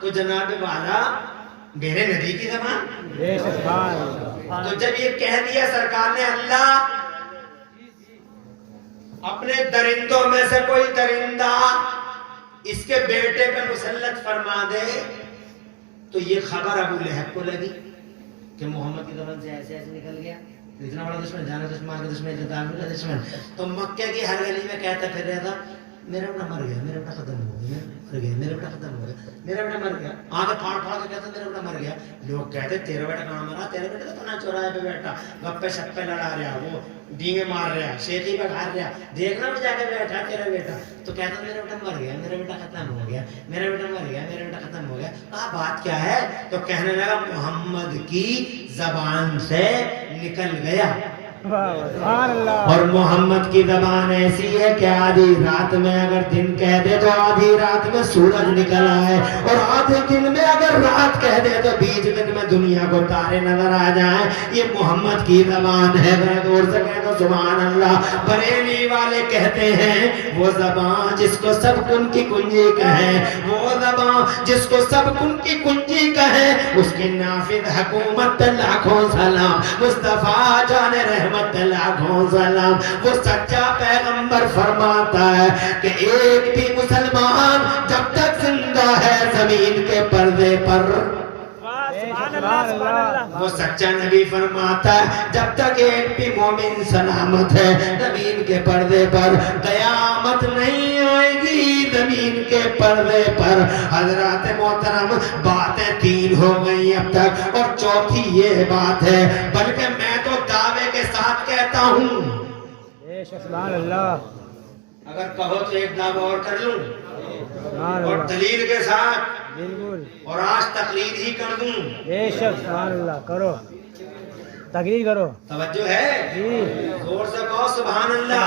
تو جناب والا میرے نبی کی زبان. تو جب یہ کہہ دیا سرکار نے اللہ اپنے درندوں میں سے کوئی درندہ اس کے بیٹے پہ مسلط فرما دے, تو یہ خبر ابو لہب کو لگی کہ محمد کی زبان سے ایسے ایسے نکل گیا, اتنا بڑا دشمن, جانا دشمن کا دشمن, جدال دشمن. تو مکہ کی ہر گلی میں کہتا پھر رہا تھا میرا بیٹا مر گیا, میرا بیٹا ختم ہو گیا, مر گیا, میرا بیٹا ختم ہو گیا, میرا بیٹا مر گیا. آگے پھاڑ پھاڑ کے کہتا میرا بیٹا مر گیا. لوگ کہتے تیرا بیٹا کہاں مرا, تیرے بیٹا تو پناہ چوراہے پہ بیٹھا گپے شپے لڑا رہا, وہ ڈینگے مار رہا, شیخی پہ گھار رہا, دیکھنا بھی جا کے بیٹھا تیرا بیٹا. تو کہتا میرا بیٹا مر گیا, میرا بیٹا ختم ہو گیا, میرا بیٹا مر گیا, میرا بیٹا ختم ہو گیا. کہا بات کیا ہے؟ تو کہنے لگا محمد کی زبان سے نکل گیا. اور محمد کی زبان ایسی ہے کہ آدھی رات میں اگر دن کہہ دے تو آدھی رات میں سورج نکل آئے, اور آدھے دن میں اگر رات کہہ دے تو بیچ دن میں دنیا کو تارے نظر آ جائیں. یہ محمد کی زبان ہے. ذرا دور سے کہہ دو سبحان اللہ. بریلی والے کہتے ہیں وہ زبان جس کو سب کن کی کنجی کہیں, وہ زبان جس کو سب کن کی کنجی کہیں, اس کی نافذ حکومت پہ لاکھوں سلام. مصطفیٰ جان رحمت لاکھوں سلام. وہ سچا پیغمبر فرماتا ہے کہ ایک بھی مسلمان جب تک زندہ ہے زمین کے پردے پر, وہ سچا نبی فرماتا ہے جب تک ایک بھی مومن سلامت ہے زمین کے پردے پر, قیامت نہیں آئے گی زمین کے پردے پر. حضرات محترم باتیں 3 ہو گئی اب تک, اور چوتھی یہ بات ہے, بلکہ میں تو دعوے کے ساتھ کہتا ہوں, سبحان اللہ, اگر کہو تو ایک دعویٰ اور کر لوں اور دلیل کے ساتھ, بالکل, اور آج تقریر ہی کر دوں. بے شک, سبحان اللہ, کرو تقریر کرو. توجہ ہے جی, زور سے کہو سبحان اللہ.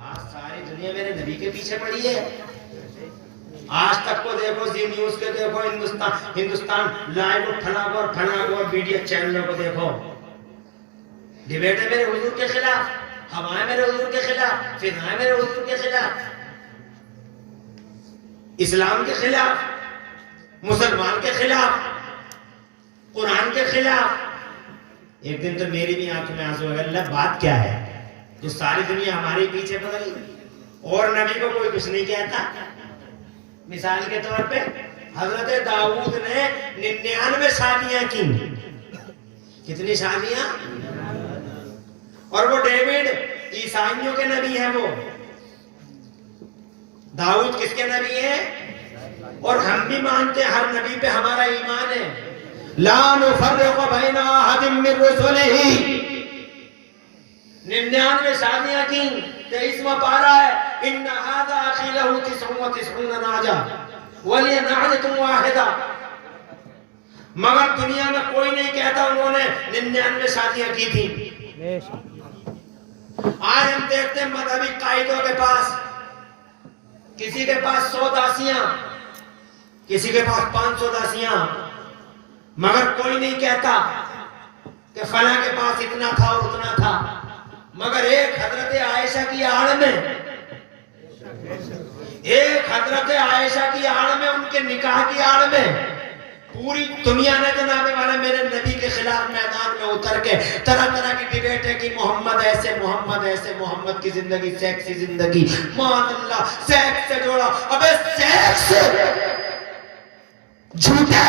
آج ساری دنیا میرے نبی کے پیچھے پڑی ہے. آج تک کو دیکھو, زی نیوز کے دیکھو, ہندوستان لائیو, اور میڈیا چینلوں کو دیکھو, ڈیبیٹ ہے میرے حضور کے خلاف, ہوائیں میرے حضور کے خلاف, فضائیں میرے حضور کے خلاف, اسلام کے خلاف, مسلمان کے خلاف, قرآن کے خلاف. ایک دن تو میری بھی آنکھوں میں آنسو ہے, اللہ بات کیا ہے جو ساری دنیا ہمارے پیچھے پڑ گئی اور نبی کو کوئی کچھ نہیں کہتا. مثال کے طور پہ حضرت داؤد نے 99 شادیاں کی. کتنی شادیاں؟ اور وہ ڈیوڈ عیسائیوں کے نبی ہیں, وہ داؤد کس کے نبی ہیں؟ اور ہم بھی مانتے ہیں, ہر نبی پہ ہمارا ایمان ہے. لا نفرق بین احد من رسلہ. 99 شادیاں کی, 23واں پارہ ہے, ان ھذا اخی لہ 99 نعجہ ولی نعجۃ واحدہ. مگر دنیا میں کوئی نہیں کہتا انہوں نے 99 شادیاں کی تھی. آج ہم دیکھتے ہیں مذہبی قائدوں کے پاس, کسی کے پاس 100 داسیاں, کسی کے پاس 500 داسیاں, مگر کوئی نہیں کہتا کہ فلاں کے پاس اتنا تھا اور اتنا تھا. مگر ایک حضرت عائشہ کی آڑ میں, ایک حضرت عائشہ کی آڑ میں, ان کے نکاح کی آڑ میں پوری دنیا نے جناب والا میرے نبی کے خلاف میدان میں اتر کے طرح طرح کی ڈیبیٹ ہے کہ محمد ایسے, محمد ایسے, محمد کی زندگی سیکسی زندگی, مان اللہ سیکس سے جوڑا. ابے سیکس جھوٹے,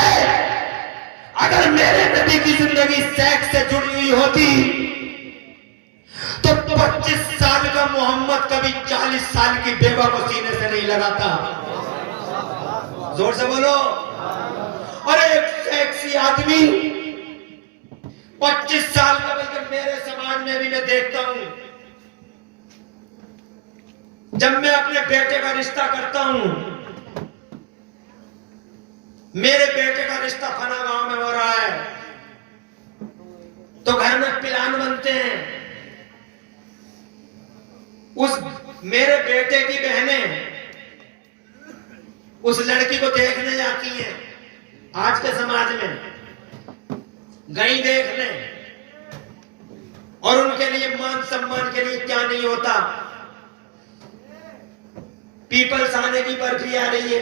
اگر میرے نبی کی زندگی سیکس سے جڑی ہوئی ہوتی تو 25 سال کا محمد کبھی 40 سال کی بیوہ کو سینے سے نہیں لگاتا. زور سے بولو. اور ایک سیکسی آدمی 25 سال کا, بلکہ میرے سماج میں بھی میں دیکھتا ہوں, جب میں اپنے بیٹے کا رشتہ کرتا ہوں, میرے بیٹے کا رشتہ فنا گاؤں میں ہو رہا ہے, تو گھر میں پلان بنتے ہیں. اس میرے بیٹے کی بہنیں اس لڑکی کو دیکھنے جاتی ہیں. آج کے سماج میں گئی دیکھنے, اور ان کے لیے مان سمان کے لیے کیا نہیں ہوتا. پیپلز آنے کی برفی آ رہی ہے,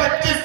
25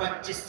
25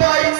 22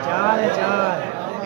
4